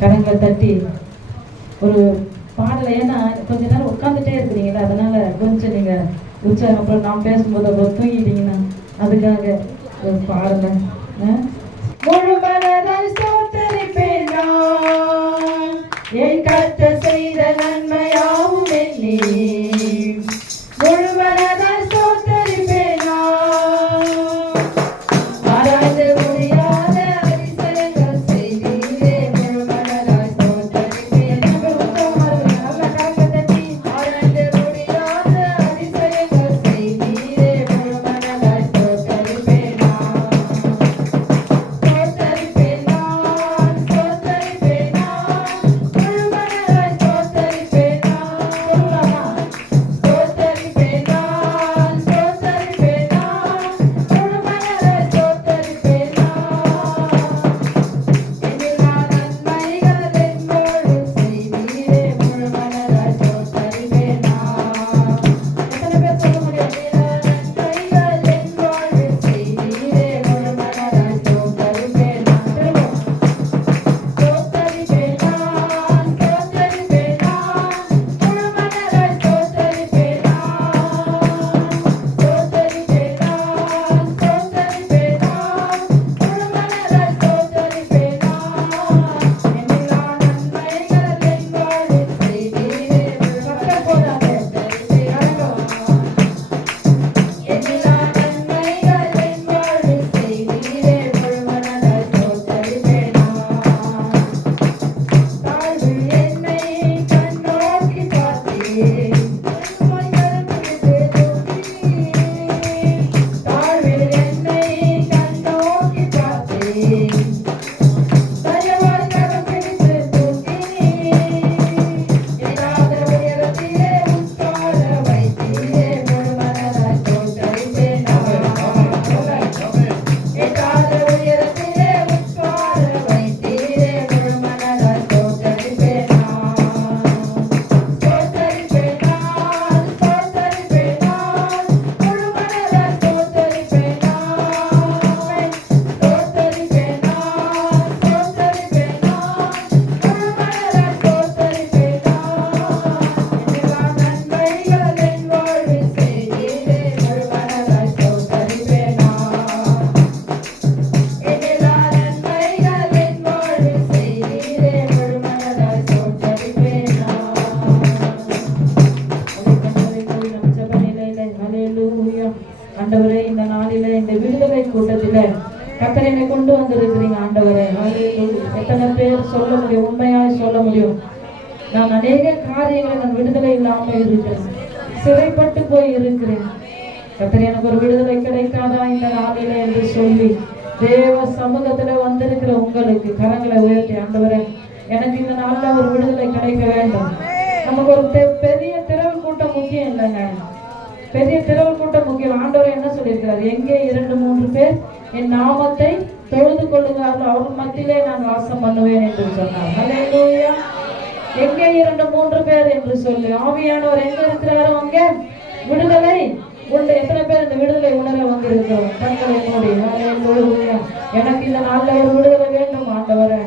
கரங்களை தட்டி ஒரு பாடலை, ஏன்னா கொஞ்ச நேரம் உட்காந்துட்டே இருக்கிறீங்களா, அதனால கொஞ்சம் நீங்க உற்சாகம், அப்புறம் நான் பேசும்போது அப்புறம் தூங்கிட்டீங்கன்னா அதுக்காக ஒரு பாடலை. முழு மனதாய் ஸ்தோத்தரிப்பேன் நான், என் கர்த்தர் செய்த நன்மையாவும் எண்ணி முழு மனதாய் ஸ்தோத்தரிப்பேன் நான். ஆராய்ந்து முடியாத அதிசயங்கள் செய்தீரே, முழு மனதாய் ஸ்தோத்தரிப்பேன். நல்ல கரங்களை தட்டி ஆராய்ந்து முடியாத அதிசயங்கள் செய்தீரே, முழு மனதாய் ஸ்தோத்தரிப்பேன் நான். ஸ்தோத்தரிப்பேன் நான், ஸ்தோத்தரிப்பேன் நான், முழு மனதாய் ஸ்தோத்தரிப்பேன் நான். சொல்லலாமா? ஸ்தோத்தரிப்பேன் நான், ஸ்தோத்தரிப்பேன் நான், முழு மனதாய் ஸ்தோத்தரிப்பேன் நான். என்னில்லா நன்மைகள் என்னோடு செய்தீரே, முழு மனதாய் ஸ்தோத்தரிப்பேன் நான். எத்தனை பேர் சொல்ல முடியும்? என்னில்லா நன்மைகள் என்னோடு செய்தீரே, முழு மனதாய் ஸ்தோத்தரிப்பேன் நான். ஸ்தோத்தரிப்பேன் நான், ஸ்தோத்தரிப்பேன் நான், முழு மனதாய் ஸ்தோத்தரிப்பேன் நான். ஸ்தோத்தரிப்பேன் நான், ஸ்தோத்தரிப்பேன் நான், முழு மனதாய் ஸ்தோத்தரிப்பேன் நான். என்னில்லா நன்மைகள் என்னோடு செய்தீரே, சத்தம் போடாதே. என்னில்லா நன்மைகள் என்னோடு செய்தீரே, முழு மனதாய் ஸ்தோத்தரிப்பேன் நான். தாழ்வில் என்னை கண்ணோக்கி பார்த்தீர், உம்மைகள் பிடித்து தூக்கினீர். தாழ்வில் என்னை கண்ணோக்கி பார்த்தீர், தயவாய் கரம் பிடித்து தூக்கினீர். எட்டாத உயரத்திலே உட்கார வைத்தீரே, முழு மனதாய் ஸ்தோத்தரிப்பேன் நான். எட்டாத உயரத்திலே உட்கார வைத்தீரே, முழு மனதாய் ஸ்தோத்தரிப்பேன் நான். ஸ்தோத்தரிப்பேன் நான், ஸ்தோத்தரிப்பேன் நான், முழு மனதாய் ஸ்தோத்தரிப்பேன் நான். ஸ்தோத்தரிப்பேன் நான், ஸ்தோத்தரிப்பேன் நான், முழு மனதாய் ஸ்தோத்தரிப்பேன் நான். என்னில்லா நன்மைகள் என்னோடு செய்தீரே, முழு மனதாய் ஸ்தோத்தரிப்பேன் நான். என்னில்லா நன்மைகள் என்னோடு செய்தீரே, முழு மனதாய் ஸ்தோத்தரிப்பேன் நான். நம்ம ஜெப நிலையில ஹல்லேலூயா. ஆண்டவரே, இந்த நாளில இந்த விடுதலை கூட்டத்தில கர்த்தர் என்னை கொண்டு வந்திருக்கிறீங்க ஆண்டவரே. ஹல்லேலூயா. எத்தனை பேர் சொல்ல முடியும், உண்மையாய் சொல்ல முடியும், நான் அநேக காரியங்களை நான் விடுதலை இல்லாம இருக்கிறேன், சிறைப்பட்டு போய் இருக்கிறேன். கர்த்தர் எனக்கு ஒரு விடுதலை கிடைக்காதா இந்த நாளில என்று சொல்லி தேவ சமூகத்துல வந்திருக்கிற உங்களுக்கு கரங்களை உயர்த்தி, ஆண்டவரே எனக்கு இந்த நாள்ல ஒரு விடுதலை கிடைக்க வேண்டும். நமக்கு ஒரு பெரிய திரள் கூட்டம் முக்கியம் இல்லைங்க, பெரிய திரள் கூட்டம் முக்கியம். ஆண்டவர் என்ன சொல்லியிருக்கிறார்? எங்கே 2-3 பேர் என் நாமத்தை தொழுது கொள்ளுகிறார்கள் அவர்கள் மத்தியிலே நான் வாசம் பண்ணுவேன் என்று சொன்னார். ஹல்லேலூயா. எங்கே 2-3 பேர் என்று சொல்லி ஆவியானவர் எங்க இருக்கிறாரோ அங்கே விடுதலை உண்டு. எத்தனை பேர் இந்த விடுதலை உணர வந்திருக்கிறோம்? கண்களை மூடி. ஹல்லேலூயா. எனக்கு இந்த நாள்ல ஒரு விடுதலை வேண்டும் ஆண்டவரே.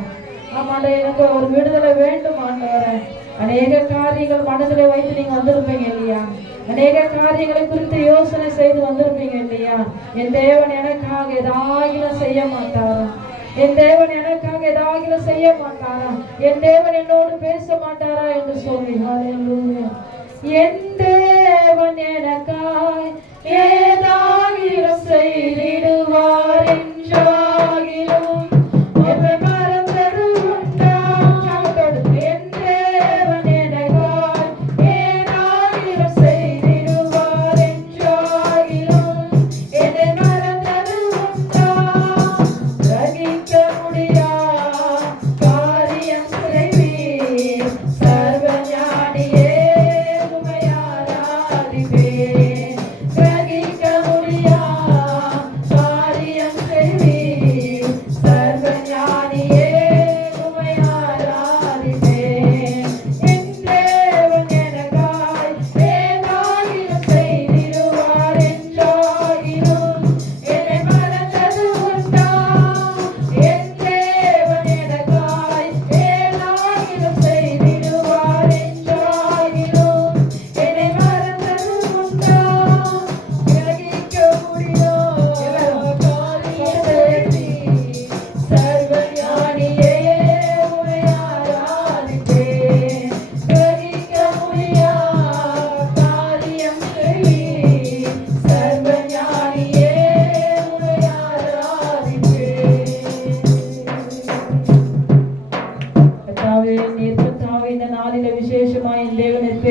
ஆமாண்ட, எனக்கு ஒரு விடுதலை வேண்டும் ஆண்டவரே. அநேக காரியங்கள் மனதிலே வைத்து நீங்க வந்திருப்பீங்க இல்லையா? அநேக காரியங்களை குறித்து யோசனை செய்து வந்திருப்பீங்க இல்லையா? என் தேவன் எனக்காக ஏதாகிலும் செய்ய மாட்டாரா? என் தேவன் எனக்காக ஏதாகிலும் செய்ய மாட்டாரா? என் தேவன் என்னோடு பேச மாட்டாரா என்று சொல்லி ஹல்லேலூயா. என் தேவன் எனக்காய் ஏதாகிலும் செய்திடுவார் என்றாகிலும் என்னை மறந்தது உண்டா? என் தேவன் எனக்காய் ஏதாகிலும் செய்திடுவார் என்றாகிலும் என்னை மறந்தது உண்டா? கிரகிக்க முடியா காரியம் செய்வீர், சர்வ ஞானியே உம்மை ஆராதிப்பேன். கிரகிக்க முடியா காரியம் செய்வீர்,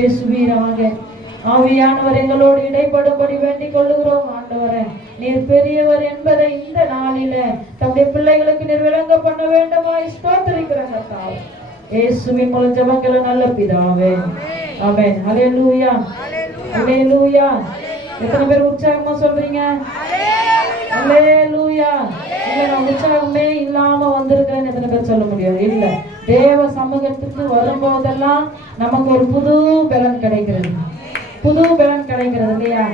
பேசுவீராக. ஆவியானவர் எங்களோடு இடைப்படும்படி வேண்டிக் கொள்ளுகிறோம். ஆண்டவரே, நீர் பெரியவர் என்பதை இந்த நாளில தம்முடைய பிள்ளைகளுக்கு நீர் விளங்க பண்ண வேண்டுமாய் ஸ்தோத்திரிக்கிறேன் கர்த்தாவே. இயேசுவின் மூலம் ஜெபங்களை நல்ல பிதாவே, ஆமென். ஹல்லேலூயா, ஹல்லேலூயா. எத்தனை பேர் உற்சாகமா சொல்றீங்க? ஹல்லேலூயா. இல்ல, நான் உற்சாகமே இல்லாம வந்திருக்கிறேன்னு எத்தனை பேர் சொல்ல முடியாது? இல்ல, தேவ சமூகத்துக்கு வரும்போதெல்லாம் நமக்கு ஒரு புது பலன் கிடைக்கிறது, புது பலன் கிடைக்கிறது இல்லையா?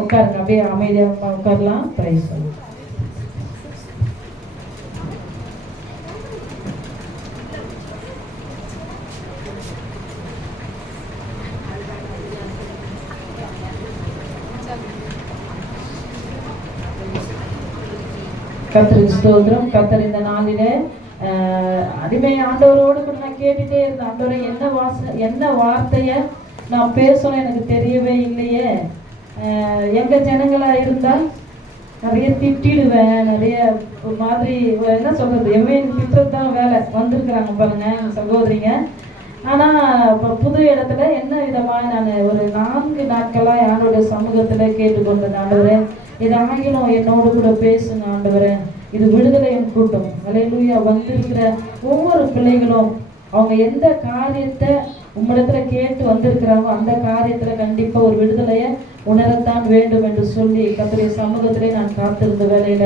உட்காருங்க, அப்படியே அமைதியா உட்காரலாம். பிரைஸ் சொல்லுங்க. கர்த்தருக்கு ஸ்தோத்திரம். கர்த்தர் இந்த நாளிலே அடிமை ஆண்டவரோடு கூட நான் கேட்டுட்டே இருந்தேன். ஆண்டவரை என்ன வார்த்தைய நான் பேசணும் எனக்கு தெரியவே இல்லையே. எங்க ஜனங்களா இருந்தா நிறைய திட்டிடுவேன், நிறைய ஒரு மாதிரி என்ன சொல்றது, எவ்வளவு திட்டத்தான் வேலை வந்திருக்கிறாங்க பாருங்க சகோதரிங்க. ஆனா இப்ப புது இடத்துல என்ன விதமா நான் ஒரு 4 நாட்களா என்னுடைய சமூகத்துல கேட்டுக்கொண்டேன். ஆண்டவரே, இது ஆங்கிலம் என்னோடு கூட பேசுங்க ஆண்டவரே, இது விடுதலையின் கூட்டம். ஹல்லேலூயா. வந்திருக்கிற ஒவ்வொரு பிள்ளைகளும் அவங்க எந்த காரியத்தை உம்மிடத்துல கேட்டு வந்திருக்கிறாங்க அந்த காரியத்துல கண்டிப்பா ஒரு விடுதலையை உணரத்தான் வேண்டும் என்று சொல்லி கர்த்தருடைய சமூகத்திலே நான் காத்திருந்த வேளையில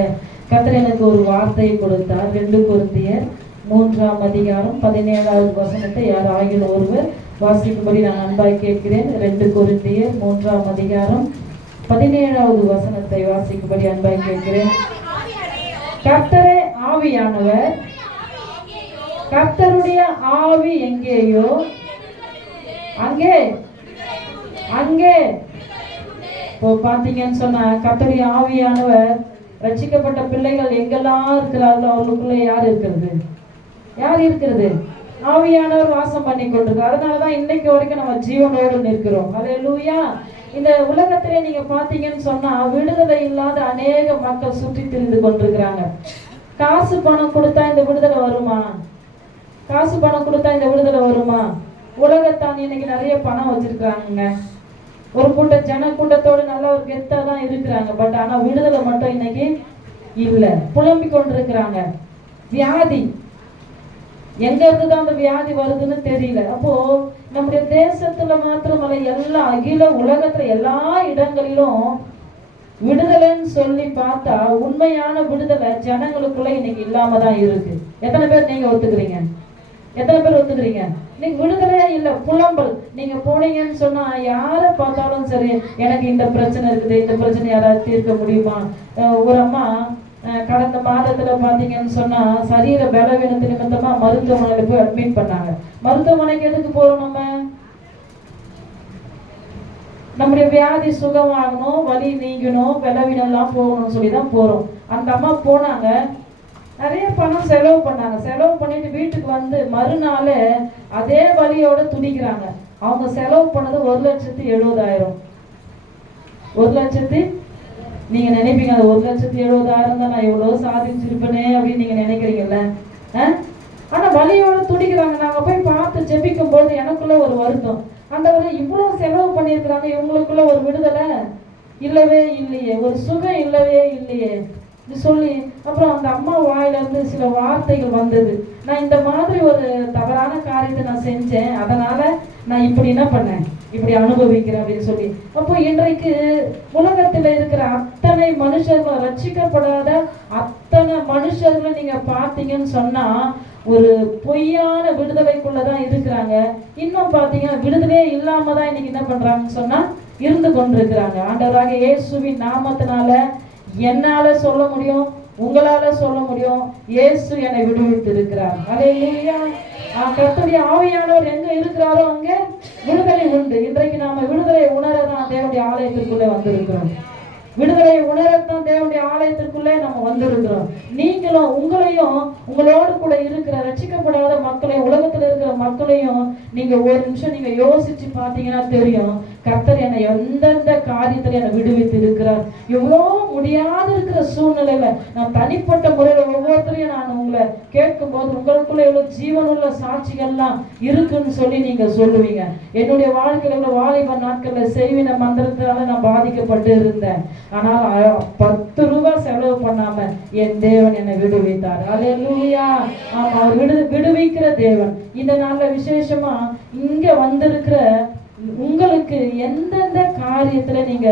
கர்த்தர் எனக்கு ஒரு வார்த்தையை கொடுத்தார். 2 கொரிந்தியர் 3ஆம் அதிகாரம் 17வது வசனத்தை யார் ஆகிலும் ஒருவர் வாசிக்கும்படி நான் அன்பாய் கேட்கிறேன். 2 கொரிந்தியர் 3ஆம் அதிகாரம் 17வது வசனத்தை வாசிக்கும்படி அன்பாய் கேட்கிறேன். கர்த்தரே ஆவியானவர், கர்த்தருடைய ஆவி எங்கேயோ அங்கே அங்கே இப்போ பாத்தீங்கன்னு சொன்னா கர்த்தருடைய ஆவியானவர் ரட்சிக்கப்பட்ட பிள்ளைகள் எங்கெல்லாம் இருக்கிறார்களோ அவர்களுக்குள்ள யார் இருக்கிறது? யார் இருக்கிறது? ஆவியானவர் வாசம் பண்ணி கொண்டிருக்கார். அதனாலதான் இன்னைக்கு வரைக்கும் நம்ம ஜீவனோடு நிற்கிறோம். ஹல்லேலூயா. இந்த உலகத்திலே நீங்க பாத்தீங்கன்னு சொன்னா விடுதலை இல்லாத அநேக மக்கள் சுற்றி திரிந்து கொண்டிருக்கிறாங்க. காசு பணம் கொடுத்தா இந்த விடுதலை வருமா? காசு பணம் கொடுத்தா இந்த விடுதலை வருமா? உலகத்தான் இன்னைக்கு நிறைய பணம் வச்சிருக்காங்க. ஒரு ஜன கூட்டத்தோடு நல்ல ஒரு கெத்தா தான் இருக்கிறாங்க. பட் ஆனா விடுதலை மட்டும் இன்னைக்கு இல்ல. புலம்பிக் கொண்டிருக்கிறாங்க. வியாதி எங்க இருந்துதான் அந்த வியாதி வருதுன்னு தெரியல. அப்போ நம்முடைய தேசத்துல மாத்திரமல்ல, எல்லா அகில உலகத்துல எல்லா இடங்களிலும் விடுதலைன்னு சொல்லி பார்த்தா உண்மையான விடுதலை ஜனங்களுக்குள்ள இன்னைக்கு இல்லாம தான் இருக்கு. எத்தனை பேர் நீங்க ஒத்துக்கிறீங்க? எத்தனை பேர் ஒத்துக்கிறீங்க? இன்னைக்கு விடுதலையா இல்ல, புலம்பல். நீங்க போனீங்கன்னு சொன்னா யாரை பார்த்தாலும் சரி, எனக்கு இந்த பிரச்சனை இருக்குது, இந்த பிரச்சனை யாராவது தீர்க்க முடியுமா? ஒரு அம்மா கடந்த மாதத்துல பாத்தீங்கன்னு சொன்னா சரீர பலவீனத்து நிமித்தமா மருத்துவமனையில போய் அட்மிட் பண்ணாங்க. மருத்துவமனைக்கு எதுக்கு போறோம்? நம்முடைய வியாதி சுகமாகணும், வலி நீங்கணும், பலவீனம் எல்லாம் போகணும்னு சொல்லிதான் போறோம். அந்த அம்மா போனாங்க, நிறைய பணம் செலவு பண்ணாங்க. செலவு பண்ணிட்டு வீட்டுக்கு வந்து மறுநாள் அதே வலியோட துடிக்கிறாங்க. அவங்க செலவு பண்ணது 1,70,000. 1,00,000. நீங்க நினைப்பீங்க அது 1,70,000 தான் நான் எவ்வளவு சாதிச்சிருப்பேனே அப்படின்னு நீங்க நினைக்கிறீங்கல்ல. ஆனா வலியோட துடிக்கிறாங்க. நாங்க போய் பார்த்து ஜெபிக்கும் போது எனக்குள்ள ஒரு வருத்தம், ஆண்டவரே இவ்வளவு செலவு பண்ணியிருக்கிறாங்க, இவங்களுக்குள்ள ஒரு விடுதலை இல்லவே இல்லையே, ஒரு சுகம் இல்லவே இல்லையே சொல்லி அப்புறம் அந்த அம்மா வாயில இருந்து சில வார்த்தைகள் வந்தது. நான் இந்த மாதிரி ஒரு தவறான காரியத்தை நான் செஞ்சேன், அதனால நான் இப்படி என்ன பண்ணேன், இப்படி அனுபவிக்கிறேன் அப்படின்னு சொல்லி. அப்போ இன்றைக்கு உலகத்துல இருக்கிற அத்தனை மனுஷர்கள், ரட்சிக்கப்படாத அத்தனை மனுஷர்களை நீங்க பார்த்தீங்கன்னு சொன்னா ஒரு பொய்யான விடுதலைக்குள்ளதான் இருக்கிறாங்க. இன்னும் பாத்தீங்கன்னா விடுதலையே இல்லாம தான் இன்னைக்கு என்ன பண்றாங்கன்னு சொன்னா இருந்து கொண்டிருக்கிறாங்க. ஆண்டவராக இயேசுவின் நாமத்தினால என்னால சொல்ல முடியும், உங்களால சொல்ல முடியும், இயேசு என்னை விடுவித்து இருக்கிறார். ஹல்லேலூயா. கர்த்தருடைய ஆவியானவர் எங்க இருக்கிறாரோ அங்க விடுதலை உண்டு. இன்றைக்கு நாம விடுதலை உணரதான் தேவனுடைய ஆலயத்திற்குள்ளே வந்திருக்கிறோம். விடுதலை உணரத்தான் தேவனுடைய ஆலயத்திற்குள்ளே நம்ம வந்திருக்கிறோம். நீங்களும் உங்களையும் உங்களோடு கூட இருக்கிற ரட்சிக்கப்படாத மக்களையும் உலகத்துல இருக்கிற மக்களையும் நீங்க ஒரு நிமிஷம் நீங்க யோசிச்சு பார்த்தீங்கன்னா தெரியும், கர்த்தர் என்னை எந்தெந்த காரியத்துல என்னை விடுவித்து இருக்கிறார். எவ்வளோ முடியாத இருக்கிற சூழ்நிலையில நான் தனிப்பட்ட முறையில ஒவ்வொருத்தரையும் நான் உங்களை கேட்கும் போது உங்களுக்குள்ள எவ்வளவு ஜீவனுள்ள சாட்சிகள்லாம் இருக்குன்னு சொல்லி நீங்க சொல்லுவீங்க. என்னுடைய வாழ்க்கையில வாலிப நாட்கள்ல செய்வின மந்திரத்தினால நான் பாதிக்கப்பட்டு இருந்தேன். ஆனால் 10 ரூபாய் செலவு பண்ணாம என் தேவன் என்னை விடுவித்தார். அல்லேலூயா. ஆமா, அவர் விடுவிக்கிற தேவன். இந்த நாள்ல விசேஷமா இங்க வந்திருக்கிற உங்களுக்கு எந்தெந்த காரியத்துல நீங்க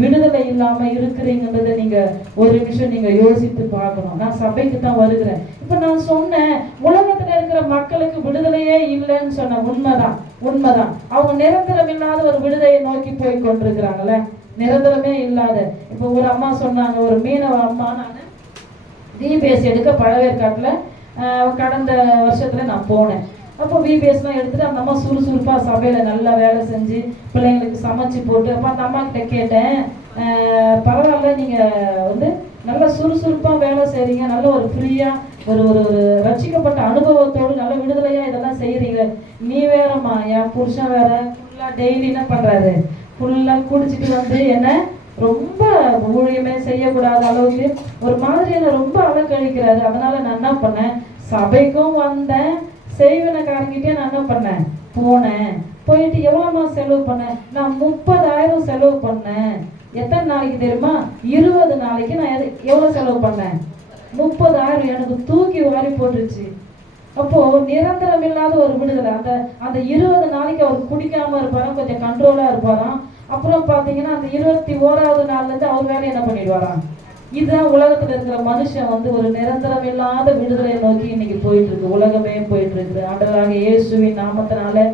விடுதலை இல்லாம இருக்கிறீங்கன்றத நீங்க ஒரு நிமிஷம் நீங்க யோசித்து பார்க்கணும். நான் சபைக்கு தான் வருகிறேன். இப்ப நான் சொன்னேன், உலகத்துல இருக்கிற மக்களுக்கு விடுதலையே இல்லைன்னு சொன்ன உண்மைதான். அவங்க நிரந்தரம் இல்லாத ஒரு விடுதலையை நோக்கி போய் கொண்டிருக்கிறாங்கல்ல, நிரந்தரமே இல்லாத. இப்ப ஒரு அம்மா சொன்னாங்க, ஒரு மீனவ அம்மா, நான் விபிஎஸ் எடுக்க பழவேற்காட்டுல கடந்த வருஷத்துல நான் போனேன். அப்போ விபிஎஸ்லாம் எடுத்துட்டு அந்த அம்மா சுறுசுறுப்பாக சபையில் நல்லா வேலை செஞ்சு பிள்ளைங்களுக்கு சமைச்சு போட்டு, அப்போ அந்த அம்மா கிட்ட கேட்டேன், பரவாயில்ல நீங்கள் நல்லா சுறுசுறுப்பாக வேலை செய்கிறீங்க, நல்ல ஒரு ஃப்ரீயாக ஒரு ஒரு ஒரு ரட்சிக்கப்பட்ட அனுபவத்தோடு நல்ல விடுதலையாக இதெல்லாம் செய்கிறீங்க, நீ வேறம்மா என் புருஷன் வேற ஃபுல்லாக டெய்லி என்ன பண்ணுறாரு, ஃபுல்லாக குடிச்சிட்டு என்ன ரொம்ப ஊழியமே செய்யக்கூடாத அளவுக்கு ஒரு மாதிரி என்ன ரொம்ப அலக்கழிக்கிறாரு. அதனால நான் என்ன பண்ணேன், சபைக்கும் வந்தேன், செய்வனக்காரங்கிட்டே நான் என்ன பண்ணேன், போயிட்டு எவ்வளோமா செலவு பண்ணேன், நான் 30,000 செலவு பண்ணேன். எத்தனை நாளைக்கு தெரியுமா, 20 நாளைக்கு நான் எவ்வளோ செலவு பண்ணேன், 30,000. எனக்கு தூக்கி வாரி போட்டுருச்சு. அப்போ நிரந்தரம் இல்லாத ஒரு விடுதலை. அந்த 20 நாளைக்கு அவர் குடிக்காம இருப்பாராம், கொஞ்சம் கண்ட்ரோலா இருப்பாராம். அப்புறம் பாத்தீங்கன்னா அந்த 21வது நாள்ல இருந்து அவர் வேலை என்ன பண்ணிடுவாராம். இதுதான் உலகத்துல இருக்கிற மனுஷன் ஒரு நிரந்தரம் இல்லாத விடுதலையை நோக்கி இன்னைக்கு போயிட்டு இருக்கு, உலகமே போயிட்டு இருக்கு. ஆண்டவராகிய இயேசுவின் நாமத்தினால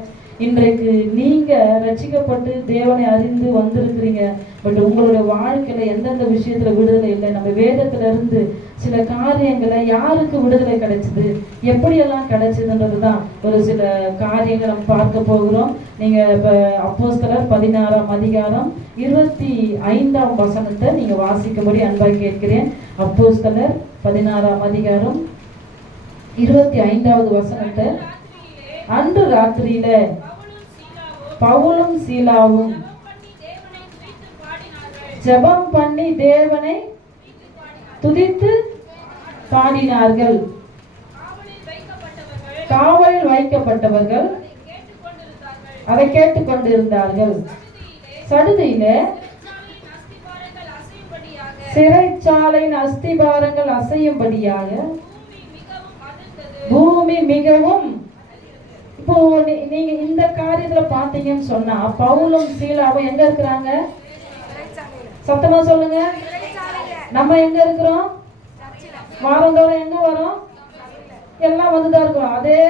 இன்றைக்கு நீங்க ரட்சிக்கப்பட்டு தேவனை அறிந்து வந்திருக்கிறீங்க. பட் உங்களுடைய வாழ்க்கையில எந்தெந்த விஷயத்துல விடுதலை இல்லை. நம்ம வேதத்துல இருந்து சில காரியங்களை யாருக்கு விடுதலை கிடைச்சது, எப்படியெல்லாம் கிடைச்சதுன்றதுதான் ஒரு சில காரியங்கள் நம்ம பார்க்க போகிறோம். நீங்க இப்ப அப்போஸ்தலர் 16ஆம் அதிகாரம் 25ஆம் வசனத்தை நீங்க வாசிக்கும்படி அன்பாய் கேட்கிறேன். அப்போஸ்தலர் 16ஆம் அதிகாரம் 25வது வசனத்தை. அன்று ராத்திரியில பவுலும் சீலாவும் ஜெபம் பண்ணி தேவனை துதித்து பாடினார்கள். காவலில் வைக்கப்பட்டவர்கள் அதை கேட்டுக்கொண்டிருந்தார்கள். சடுதியில சிறைச்சாலையின் அஸ்திபாரங்கள் அசையும்படியாக பூமி மிகவும். இப்போ நீங்க இந்த காரியத்துல பாத்தீங்கன்னு சொன்னா பவுலும் சீலாவும் எங்க இருக்கிறாங்க, சத்தமா சொல்லுங்க. நம்ம எங்க இருக்கிறோம், வாரந்தோறும் எங்க வரோம், எல்லாம் வந்துதான் இருக்கிறோம். அதே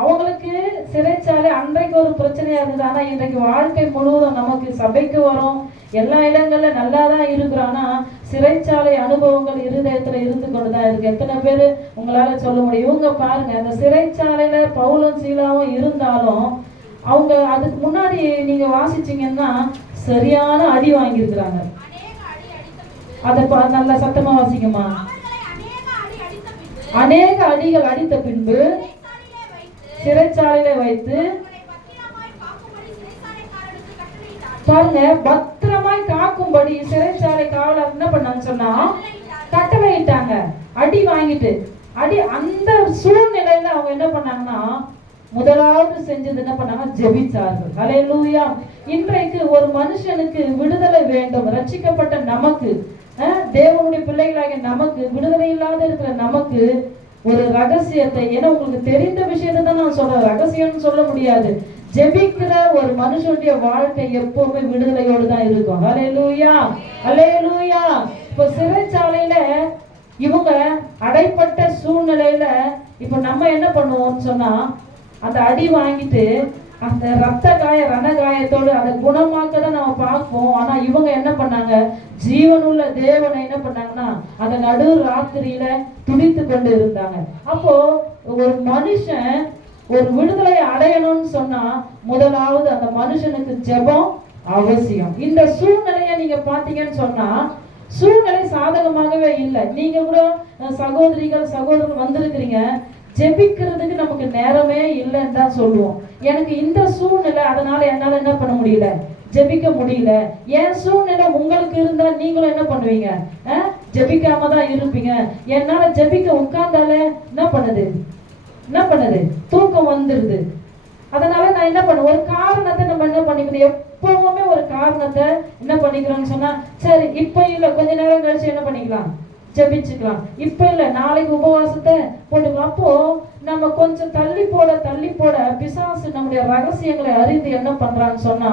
அவங்களுக்கு சிறைச்சாலை அன்றைக்கு ஒரு பிரச்சனையா இருந்தது. ஆனா இன்றைக்கு வாழ்க்கை முழுவதும் நமக்கு சபைக்கு வரும், எல்லா இடங்கள்ல நல்லா தான் இருக்கிறோம். ஆனா சிறைச்சாலை அனுபவங்கள் இருதயத்துல இருந்து கொண்டுதான் இருக்கு. எத்தனை பேரு உங்களால சொல்ல முடியும்? இவங்க பாருங்க, அந்த சிறைச்சாலையில பவுலும் சீலாவும் இருந்தாலும் அவங்க அதுக்கு முன்னாடி நீங்க வாசிச்சீங்கன்னா சரியான அடி வாங்கியிருக்கிறாங்க. அதை நல்லா சத்தமா வாசிக்குமா. அநேக அடிகள் அடித்த பின்பு சிறைச்சாலையில வைத்து பாருங்க, பத்திரமாய் காக்கும்படி சிறைச்சாலை காவலர் என்ன பண்ணான்னு சொன்னா கட்டளையிட்டாங்க. அடி வாங்கிட்டு அந்த சூழ்நிலையில அவங்க என்ன பண்ணாங்கன்னா முதலாவது செஞ்சது என்ன பண்ணாங்க, ஜெபிச்சார்கள். அல்லேலூயா. இன்றைக்கு ஒரு மனுஷனுக்கு விடுதலை வேண்டும். ரட்சிக்கப்பட்ட நமக்கு, தேவனுடைய பிள்ளைகளாகிய நமக்கு, விடுதலை இல்லாத இருக்கிற நமக்கு ஒரு ரகசியத்தை, ஏன்னா உங்களுக்கு தெரிந்த விஷயத்தை தான் நான் சொல்றேன், ரகசியம்னு சொல்ல முடியாது. ஜெபிக்கிற ஒரு மனுஷனுடைய வாழ்க்கை எப்பவுமே விடுதலையோடு தான் இருக்கும். அல்லேலூயா, அல்லேலூயா. இப்ப சிறைச்சாலையில இவங்க அடைப்பட்ட சூழ்நிலையில இப்ப நம்ம என்ன பண்ணுவோம்னு சொன்னா அந்த அடி வாங்கிட்டு அந்த ரத்த காய ரணகாயத்தோடு அதை குணமாக்க தான் நம்ம பார்ப்போம். ஆனா இவங்க என்ன பண்ணாங்க, ஜீவனுள்ள தேவனை என்ன பண்ணாங்கன்னா அந்த நடு ராத்திரியில துடித்து கொண்டு இருந்தாங்க. அப்போ ஒரு மனுஷன் ஒரு விடுதலை அடையணும்னு சொன்னா முதலாவது அந்த மனுஷனுக்கு ஜெபம் அவசியம். இந்த சூழ்நிலையை நீங்க பாத்தீங்கன்னு சொன்னா சூழ்நிலை சாதகமாகவே இல்லை. நீங்க கூட சகோதரிகள் சகோதரர்கள் வந்திருக்கிறீங்க, ஜெபிக்கிறதுக்கு நமக்கு நேரமே இல்லைன்னு தான் சொல்லுவோம். எனக்கு இந்த சூழ்நிலை, அதனால என்னால என்ன பண்ண முடியல, ஜெபிக்க முடியல. என் சூழ்நிலை உங்களுக்கு இருந்தா நீங்களும் என்ன பண்ணுவீங்க? ஜெபிக்காம தான் இருப்பீங்க. என்னால ஜெபிக்க உட்கார்ந்தாலே என்ன பண்ணுது? தூக்கம் வந்துருது. அதனால நான் என்ன பண்ணுவேன், ஒரு காரணத்தை நம்ம என்ன பண்ணிக்கணும், எப்பவுமே ஒரு காரணத்தை என்ன பண்ணிக்கிறோம்னு சொன்னா, சரி இப்ப இல்ல கொஞ்ச நேரம் கழிச்சு என்ன பண்ணிக்கலாம், ஜெபிச்சுக்கலாம். இப்ப இல்ல நாளைக்கு உபவாசத்தை போட்டுக்கலாம். அப்போ நம்ம கொஞ்சம் தள்ளி போட பிசாசு நம்முடைய ரகசியங்களை அறிந்து என்ன பண்றான்னு சொன்னா,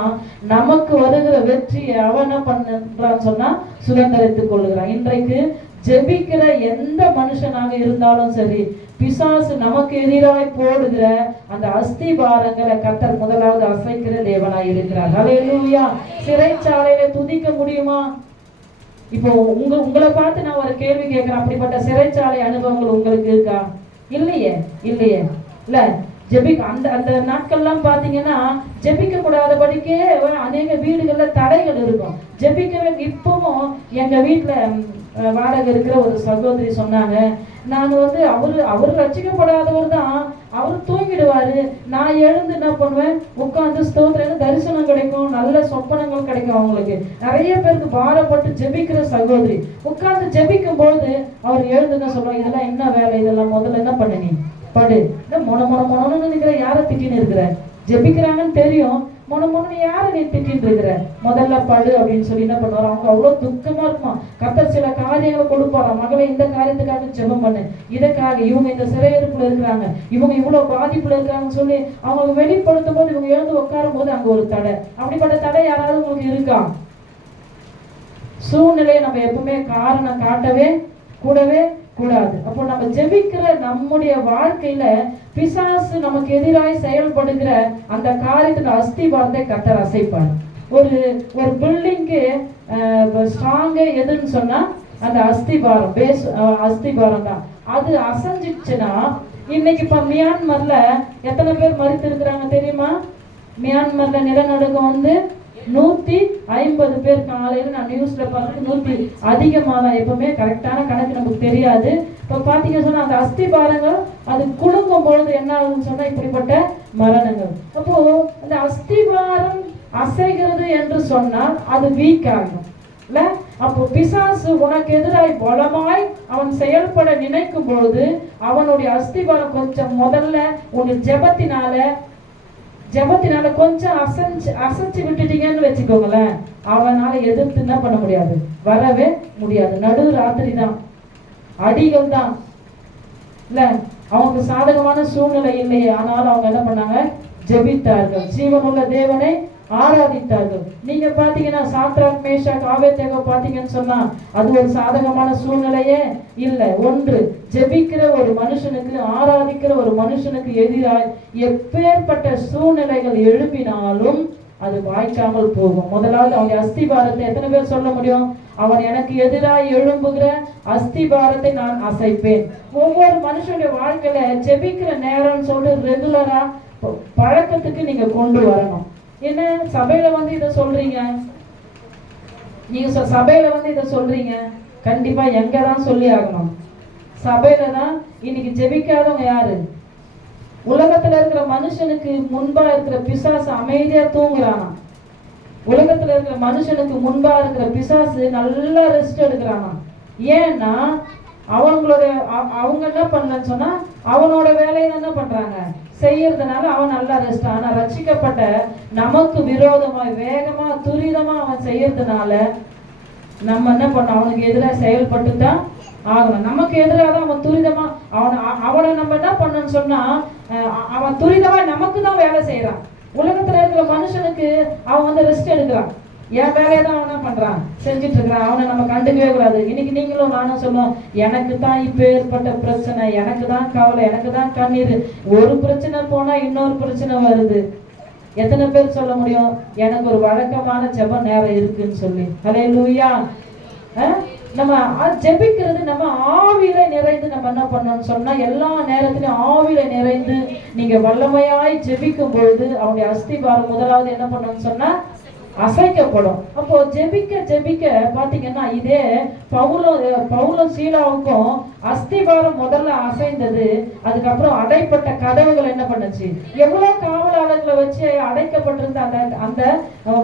நமக்கு வருகிற வெற்றியை அவன் என்ன பண்றான்னு சொன்னா சுதந்திரித்துக் கொள்ளுகிறான். இன்றைக்கு ஜெபிக்கிற எந்த மனுஷனாக இருந்தாலும் சரி, பிசாசு நமக்கு எதிராய் போடுகிற அந்த அஸ்திபாரங்களை கர்த்தர் முதலாவது அசைக்கிற தேவனாய் இருக்கிறார். ஹல்லேலூயா. சிறைச்சாலையில துதிக்க முடியுமா? இப்போ உங்களை பார்த்து நான் ஒரு கேள்வி கேட்கிறேன், அப்படிப்பட்ட சிறைச்சாலை அனுபவங்கள் உங்களுக்கு இருக்கா? இல்லையே. இல்ல ஜெபிக்க அந்த நாட்கள்லாம் பாத்தீங்கன்னா ஜெபிக்க கூடாதபடிக்கே அநேக வீடுகள்ல தடைகள் இருக்கும். ஜெபிக்கவே. இப்பவும் எங்க வீட்டுல வாடகை இருக்கிற ஒரு சகோதரி சொன்னாங்க, நான் அவரு ரட்சிக்கப்படாதவர் தான், அவரு தூங்கிடுவாரு, நான் எழுந்து என்ன பண்ணுவேன், உட்காந்து ஸ்தோத்திரம், தரிசனம் கிடைக்கும், நல்ல சொப்பனங்கள் கிடைக்கும். அவங்களுக்கு நிறைய பேருக்கு பாரப்பட்டு ஜெபிக்கிற சகோதரி உட்கார்ந்து ஜெபிக்கும் போது அவர் எழுந்துன்னு சொல்லுவாங்க, இதெல்லாம் என்ன வேலை, இதெல்லாம் முதல்ல என்ன பண்ண, நீ படு, மொனன்னு நிக்கிற, யாரை திட்டின்னு இருக்கிற, ஜெபிக்கிறாங்கன்னு தெரியும், மொனன்னு யாரை நீ திட்டின்னு இருக்கிற, முதல்ல படு அப்படின்னு சொல்லி என்ன பண்ணுவார். அவங்க அவ்வளவு துக்கமா இருக்குமா. கர்த்தர் சில காரியங்களை கொடுப்பாராம், மகளை இந்த காரியத்துக்காக ஜெபம் பண்ணு, இதுக்காக இவங்க இந்த சிறையிருப்புல இருக்கிறாங்க, இவங்க இவ்வளவு பாதிப்புல இருக்கிறாங்கன்னு சொல்லி அவங்க வெளிப்படுத்தும் போது இவங்க எழுந்து உட்காரும் போது அங்க ஒரு தடை. அப்படிப்பட்ட தடை யாராவது உங்களுக்கு இருக்கா? சூழ்நிலையை நம்ம எப்பவுமே காரணம் காட்டவே கூடவே கூடாது. அப்போ நம்ம ஜெபிக்கிற நம்முடைய வாழ்க்கையில பிசாசு நமக்கு எதிராய் செயல்படுகிற அந்த காரியத்துக்கு அஸ்திபாரத்தை கர்த்தர் அசைப்பார். ஒரு பில்டிங்க்கு ஸ்ட்ராங்கே எதுன்னு சொன்னா அந்த அஸ்திபாரம், பேஸ் அஸ்திபாரம் தான். அது அசைஞ்சிச்சுன்னா, இன்னைக்கு இப்ப மியான்மர்ல எத்தனை பேர் மரித்து இருக்கிறாங்க தெரியுமா? மியான்மர்ல நிலநடுக்கம் 150 பேர். காலையில நான் நியூஸ்ல பார்த்து 100 அதிகமாக தான். எப்பவுமே கரெக்டான கணக்கு நமக்கு தெரியாது. இப்ப பாத்தீங்கன்னா சொன்னா அந்த அஸ்திபாரங்கள் அது குலுங்கும் பொழுது என்ன ஆகுதுன்னு சொன்னா இப்படிப்பட்ட மரணங்கள். அப்போ அந்த அஸ்திபாரம் அசைகிறது என்று சொன்னால் அது வீக் ஆகும் இல்ல? அப்போ பிசாசு உனக்கு எதிராய் பலமாய் அவன் செயல்பட நினைக்கும் பொழுது அவனுடைய அஸ்திபாரம் கொஞ்சம் முதல்ல உன் ஜெபத்தினால கொஞ்சம் அசைச்சு விட்டுட்டீங்கன்னு வச்சுக்கோங்களேன், அவனால எதிர்த்து என்ன பண்ண முடியாது, வரவே முடியாது. நடு ராத்திரி தான், அடிகள் தான் இல்ல, அவங்களுக்கு சாதகமான சூழ்நிலை இல்லையே, ஆனாலும் அவங்க என்ன பண்ணாங்க, ஜெபித்தார்கள், ஜீவனுள்ள தேவனை ஆராதித்தார்கள். நீங்க பாத்தீங்கன்னா சாத்ராக் மேஷாக் ஆபேத்நேகோ பாத்தீங்கன்னு சொன்னா அது ஒரு சாதகமான சூழ்நிலையே இல்ல. ஒன்று, ஜெபிக்கிற ஒரு மனுஷனுக்கு, ஆராதிக்கிற ஒரு மனுஷனுக்கு எதிராக எப்பேற்பட்ட சூழ்நிலைகள் எழுப்பினாலும் அது வாய்க்காமல் போகும். முதலாவது அவனுடைய அஸ்திபாரத்தை எத்தனை பேர் சொல்ல முடியும்? அவன் எனக்கு எதிராக எழும்புகிற அஸ்திபாரத்தை நான் அசைப்பேன். ஒவ்வொரு மனுஷனுடைய வாழ்க்கையில ஜெபிக்கிற நேரம் சொல்லி ரெகுலரா பழக்கத்துக்கு நீங்க கொண்டு வரணும். என்ன சபையில இதை சொல்றீங்க, நீங்க சபையில இதை சொல்றீங்க, கண்டிப்பா எங்கதான் சொல்லி ஆகணும், சபையில தான். இன்னைக்கு ஜெபிக்காதவங்க யாரு? உலகத்துல இருக்கிற மனுஷனுக்கு முன்பா இருக்கிற பிசாசு அமைதியா தூங்குறானா. உலகத்துல இருக்கிற மனுஷனுக்கு முன்பா இருக்கிற பிசாசு நல்லா ரெஸ்ட் எடுக்கிறானா. ஏன்னா அவங்க என்ன பண்ணலன்னு சொன்னா அவனோட வேலையை என்ன பண்றாங்க, செய்யறதுனால அவன் நல்லா ரெஸ்ட். ஆனா ரட்சிக்கப்பட்ட நமக்கு விரோதமா வேகமா துரிதமா அவன் செய்யறதுனால நம்ம என்ன பண்ண, அவனுக்கு எதிராக செயல்பட்டு தான் ஆகணும். நமக்கு எதிராக தான் அவன் துரிதமா அவனை நம்ம என்ன பண்ணணும்னு சொன்னா அவன் துரிதமா நமக்கு தான் வேலை செய்யறான். உலகத்துல இருக்கிற மனுஷனுக்கு அவன் ரெஸ்ட் எடுக்கிறான், என் வேலையை தான் அவன் பண்றான், செஞ்சுட்டு இருக்கிறான், அவனை நம்ம கண்டுக்கவே கூடாது. இன்னைக்கு நீங்களும் நானும் சொல்லுவோம், எனக்கு தான் இப்ப ஏற்பட்ட பிரச்சனை, எனக்கு தான் கவலை, எனக்கு தான் கண்ணீர். ஒரு பிரச்சனை போனா இன்னொரு பிரச்சனை வருது. எத்தனை பேர் சொல்ல முடியும் எனக்கு ஒரு வழக்கமான ஜெப நேரம் இருக்குன்னு சொல்லி? ஹல்லேலூயா. நம்ம ஜெபிக்கிறது நம்ம ஆவியில நிறைந்து நம்ம என்ன பண்ணணும்னு சொன்னா எல்லா நேரத்திலும் ஆவியில நிறைந்து நீங்க வல்லமையாய் ஜெபிக்கும் பொழுது அவனுடைய அஸ்திபாரம் முதலாவது என்ன பண்ணணும்னு சொன்னா அசைக்கப்படும். அப்போ ஜெபிக்க ஜெபிக்க பாத்தீங்கன்னா இதே பவுலும் சீலாவுக்கும் அஸ்திபாரம் முதல்ல அசைந்தது. அதுக்கப்புறம் அடைப்பட்ட கதவுகள் என்ன பண்ணுச்சு, எவ்வளவு காவலாளர்களை வச்சு அடைக்கப்பட்டிருந்த அந்த அந்த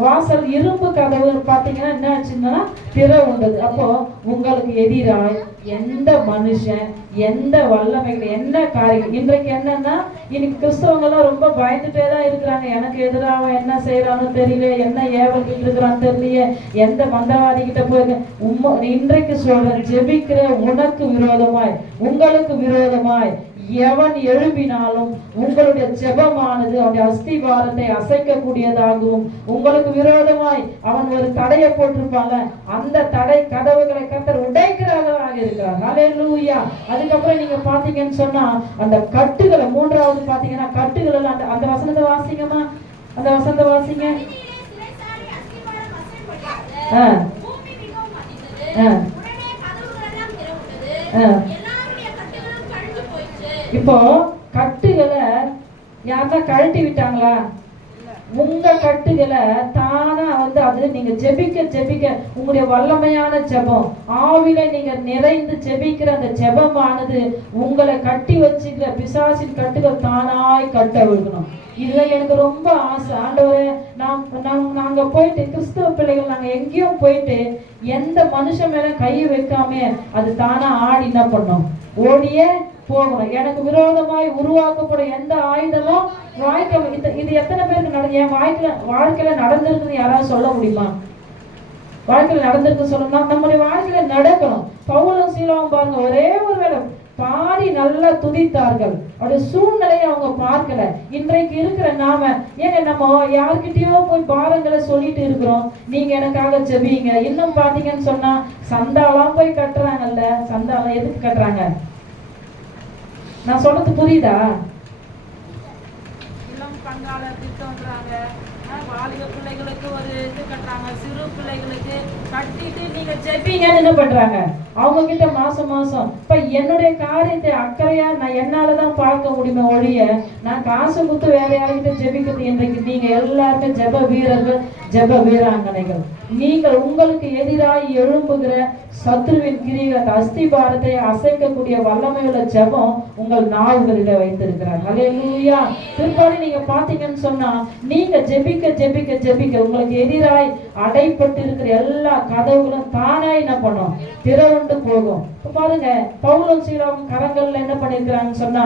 வாசல் இரும்பு கதவு பாத்தீங்கன்னா என்ன ஆச்சுன்னா திறவுண்டது. அப்போ உங்களுக்கு எதிராய் எந்த மனுஷன் எந்த வல்லமைகள் என்ன காரியம் இன்றைக்கு என்னன்னா, இன்னைக்கு கிறிஸ்தவங்க எல்லாம் ரொம்ப பயந்துட்டே தான் இருக்கிறாங்க. எனக்கு எதிராக என்ன செய்யறான்னு தெரியல, என்ன ஏவல்கிட்டு இருக்கிறான்னு தெரியலையே, எந்த மந்திரவாதி கிட்ட போய் இன்றைக்கு சொல்ற ஜெபிக்கிற உனக்கு விரோதமாய் உங்களுக்கு விரோதமாய் எவன் எழுப்பினாலும் உங்களுடைய ஜெபமானது அவனுடைய அஸ்திவாரத்தை அசைக்கக்கூடியதாகவும், உங்களுக்கு விரோதமாய் அவன் ஒரு தடையை போட்டிருப்பாங்க, அந்த தடை கதவுகளை கர்த்தர் உடைக்கிறவராக இருக்கிறார். ஹல்லேலூயா. அதுக்கப்புறம் நீங்க பாத்தீங்கன்னு சொன்னா அந்த கட்டுகளை, மூன்றாவது பாத்தீங்கன்னா கட்டுகள் எல்லாம் அந்த வசனத்தை வாசிங்கம்மா, அந்த வசனத்தை வாசிங்க. இப்போ கட்டுகளை யாருன்னா கழட்டி விட்டாங்களா? உங்க கட்டுகளை தானா அது நீங்க ஜெபிக்க ஜெபிக்க உங்களுடைய வல்லமையான ஜெபம் ஆவில நீங்க நிறைந்து ஜெபிக்கிற அந்த ஜெபமானது உங்களை கட்டி வச்சுக்கிற பிசாசின் கட்டுகள் தானாய் கட்ட விடணும். இதுல எனக்கு ரொம்ப ஆசை. ஆண்டவரே, நாங்க போயிட்டு கிறிஸ்தவ பிள்ளைகள் நாங்க எங்கேயும் போயிட்டு எந்த மனுஷன் மேல கை வைக்காம அது தானா ஆடி என்ன பண்ணோம், ஓடியே போகணும். எனக்கு விரோதமாய் உருவாக்கப்படும் எந்த ஆயுதமும் வாழ்க்கை இது எத்தனை பேருக்கு என் வாழ்க்கையில நடந்திருக்குன்னு யாராவது சொல்ல முடியுமா? வாழ்க்கையில நடந்திருக்கு சொல்லணும்னா நம்முடைய வாழ்க்கையில நடக்கணும். பவுலும் சீலாவும் பாருங்க, ஒரே ஒரு வேளை பாடி நல்லா துதித்தார்கள். அவருடைய சூழ்நிலையை அவங்க பார்க்கல. இன்றைக்கு இருக்கிற நாம ஏங்க நம்ம யார்கிட்டயோ போய் பாரங்களை சொல்லிட்டு இருக்கிறோம், நீங்க எனக்காக ஜெபிங்க. இன்னும் பாத்தீங்கன்னு சொன்னா சந்தாலாம் போய் கட்டுறாங்கல்ல. சந்தாலாம் எதுக்கு கட்டுறாங்க? நான் சொல்றது புரியுதா? இளம் பங்காளர் திட்டம்ன்றாங்க, வாலிப பிள்ளைகளுக்கு ஒரு இது கட்டுறாங்க, சிறு பிள்ளைகளுக்கு கட்டிட்டு நீங்க ஜெபிங்கன்னு என்ன பண்றாங்க அவங்க கிட்ட மாசம் மாசம். இப்ப என்னுடைய காரியத்தை அக்கறையா நான் என்னாலதான் பார்க்க முடியுமே ஒழிய நான் காசு குத்து வேற யார்கிட்ட ஜெபிக்கிறது. இன்றைக்கு நீங்க எல்லாருமே ஜெப வீரர்கள், ஜெப வீராங்கனைகள். நீங்கள் உங்களுக்கு எதிராக எழும்புகிற சத்ருவின் கிரியை அந்த அஸ்திபாரத்தை அசைக்கக்கூடிய வல்லமையுள்ள ஜெபம் உங்கள் நாவுகளில வைத்திருக்கிறார். ஹல்லேலூயா. திருப்பாடி நீங்க பாத்தீங்கன்னு சொன்னா நீங்க ஜெபிக்க ஜெபிக்க ஜெபிக்க உங்களுக்கு எதிராய் அடைப்பட்டு இருக்கிற எல்லா கதவுகளும் தானா என்ன பண்ணும், திறவுண்டு போகும். பாருங்க, பவுலும் சீலாவும் கரங்கள்ல என்ன பண்ணிருக்கிறாங்கன்னு சொன்னா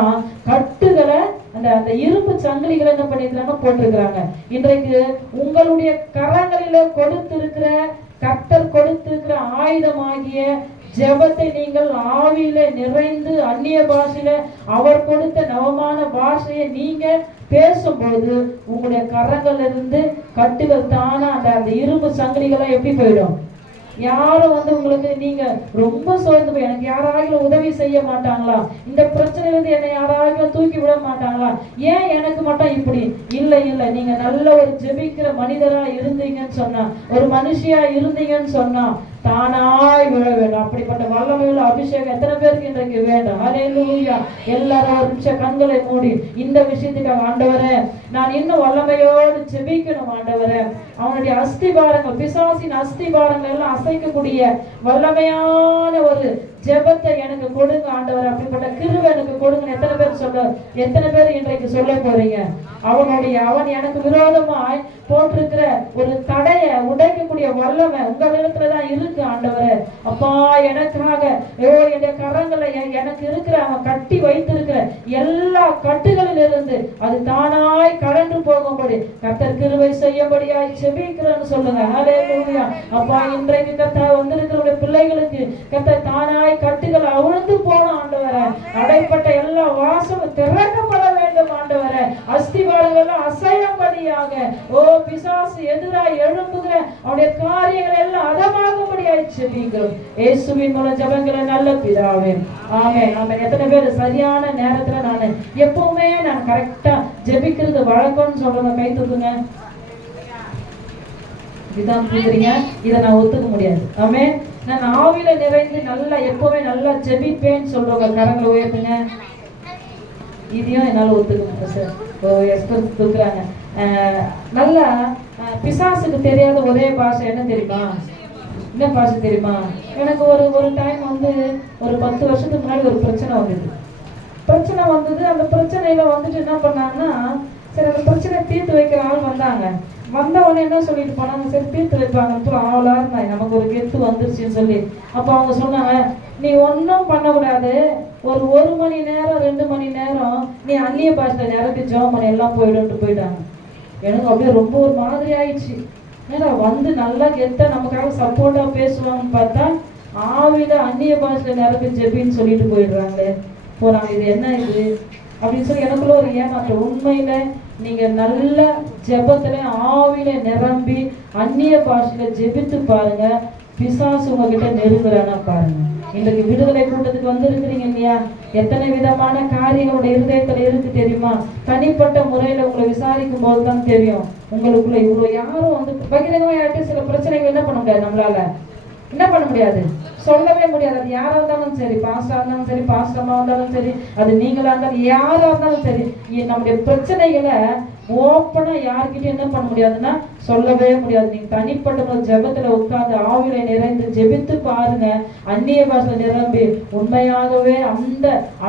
கட்டுகளை அந்த இரும்பு சங்கிலிகளை என்ன பண்ணிருக்கிறாங்க, போட்டிருக்கிறாங்க. இன்றைக்கு உங்களுடைய கரங்களில கொடுத்திருக்கிற கர்த்தர் கொடுத்திருக்கிற ஆயுதமாகிய ஜெபத்தை நீங்கள் ஆவியில நிறைந்து அந்நிய பாஷையில அவர் கொடுத்த நவமான பாஷையை நீங்க பேசும்போது உங்களுடைய கரங்கள்ல இருந்து கட்டுகள் தானா அந்த இரும்பு சங்கிலிகளை எப்படி போயிடும். யாரும் உங்களுக்கு நீங்க ரொம்ப சோர்ந்து போய் எனக்கு யாராவது உதவி செய்ய மாட்டாங்களா, இந்த பிரச்சனையில இருந்து என்னை யாராவது தூக்கி விட மாட்டாங்களா, ஏன் எனக்கு மட்டும் இப்படி? இல்ல இல்ல, நீங்க நல்ல ஒரு ஜெபிக்கிற மனிதரா இருந்தீங்கன்னு சொன்னா, ஒரு மனுஷியா இருந்தீங்கன்னு சொன்னா தானாய் விழ வேண்டும். அப்படிப்பட்ட வல்லமையுள்ள அபிஷேகம் எத்தனை பேருக்கு இன்றைக்கு வேண்டும்? ஹல்லேலூயா. எல்லாரும் ஒரு நிமிஷம் கண்களை மூடி இந்த விஷயத்துக்காக, ஆண்டவரே நான் இன்னும் வல்லமையோடு ஜெபிக்கணும். ஆண்டவரே, அவனுடைய அஸ்திபாரங்கள், பிசாசின் அஸ்திபாரங்கள் எல்லாம் அசைக்கக்கூடிய வல்லமையான ஒரு ஜெபத்தை எனக்கு கொடுங்க ஆண்டவர். அப்படிப்பட்ட கிருபை எனக்கு கொடுங்க. எத்தனை பேர் இன்றைக்கு சொல்ல போறீங்க? அவன் எனக்கு விரோதமாய் போட்டிருக்கிற ஒரு தடையை உடைக்கக்கூடிய வல்லமை உங்களிடத்துலதான் இருக்கு ஆண்டவரே. அப்பா, எனக்காக என்னுடைய கரங்களை எனக்கு இருக்கிற அவன் கட்டி வைத்திருக்கிற எல்லா கட்டுகளில் இருந்து அது தானாய் கலந்து போகும்படி கர்த்தர் கிருபை செய்யும்படியாய் செபிக்கிறேன்னு சொல்லுங்க. ஹல்லேலூயா. அப்பா, இன்றைக்கு கர்த்தர் வந்திருக்கிற பிள்ளைகளுக்கு கர்த்தர் தானாய் கட்டுகள் அவிழ்ந்து போன ஆண்டவரே, அடைப்பட்ட எல்லா வாசலும் திறக்கப்பட வேண்டும் ஆண்டவரே, அஸ்திவாரங்கள் அசையும்படியாக ஓ பிசாசு எதிராக எழும்புகிற அவருடைய காரியங்கள் எல்லாம் அதமாகும்படியாய் செபிக்கிறோம் இயேசுவின் மூலம் ஜெபங்களை நல்ல பிதாவே, ஆமென் ஆமென். எத்தனை பேர் சரியான நேரத்துல நான் எப்பவுமே நான் கரெக்டா ஜெபிக்கிறது வழக்கம்னு சொல்றத கை தூக்குங்க. இதான் புரியுறீங்க, இதை நான் ஒத்துக்க முடியாது. ஆமென். நான் ஆவில நிறைந்து நல்லா எப்பவுமே நல்லா ஜெபிப்பேன்னு சொல்றவங்க கரங்களை உயர்த்துங்க. இதையும் என்னால ஒத்துக்க முடியும் சார். எக்ஸ்பிரஸ் தூக்குறாங்க. நல்லா பிசாசுக்கு தெரியாத ஒரே பாஷை என்ன தெரியுமா? என்ன பாஷை தெரியுமா? எனக்கு ஒரு டைம் வந்து ஒரு 10 வருஷத்துக்கு முன்னாடி ஒரு பிரச்சனை வந்தது. அந்த பிரச்சனையில வந்துட்டு என்ன பண்ணாங்கன்னா, சரி அந்த பிரச்சனை தீர்த்து வைக்கிற ஆள் வந்த உடனே என்ன சொல்லிட்டு போனாங்க, சரி தீர்த்து வைப்பாங்க ஆவலா இருந்தாங்க, நமக்கு ஒரு கெத்து வந்துருச்சுன்னு சொல்லி. அப்போ அவங்க சொன்னாங்க, நீ ஒன்றும் பண்ணக்கூடாது, ஒரு மணி நேரம் 2 மணி நேரம் நீ அந்நிய பாஷையில நிரப்பி ஜெபம் பண்ணி எல்லாம் போயிட்டாங்க. எனக்கு அப்படியே ரொம்ப ஒரு மாதிரி ஆயிடுச்சு. ஏன்னா வந்து நல்லா கெத்த நமக்காக சப்போர்ட்டா பேசுவாங்கன்னு பார்த்தா ஆவில அந்நிய பாஷையில நிரப்பி ஜெபின்னு சொல்லிட்டு போயிடுறாங்களே போறாங்க. இது என்ன இது அப்படின்னு சொல்லி எனக்குள்ள ஒரு ஏமாற்றம். உண்மையில நீங்க நல்ல ஜெபத்துல ஆவில நிரம்பி அந்நிய பாஷையில ஜெபித்து பாருங்க, பிசாசு உங்ககிட்ட நெருங்குறானா பாருங்க. இன்றைக்கு விடுதலை கூட்டத்துக்கு வந்து இருக்கிறீங்க இல்லையா? எத்தனை விதமான காரியங்களோட இருதயத்துல இருக்கு தெரியுமா? தனிப்பட்ட முறையில உங்களை விசாரிக்கும் போதுதான் தெரியும் உங்களுக்குள்ள இவ்வளவு. யாரும் வந்து பகிரங்கமாயிட்டு சில பிரச்சனைகள் என்ன பண்ண முடியாது, நம்மளால என்ன பண்ண முடியாது, சொல்லவே முடியாது. அது யாரா இருந்தாலும் சரி, பாஸ்டா இருந்தாலும் சரி, பாஸ்டமா இருந்தாலும் சரி, அது நீங்களா இருந்தாலும் யாரா இருந்தாலும் சரி, நம்முடைய பிரச்சனைகளை ஓப்பனா யார்கிட்டயும் என்ன பண்ண முடியாதுன்னா சொல்லவே முடியாது. நீங்க தனிப்பட்ட ஜெபத்துல உட்கார்ந்து ஆவிலை நிறைந்து ஜெபித்து பாருங்க, அந்நிய பாஷையில நிரம்பி உண்மையாகவே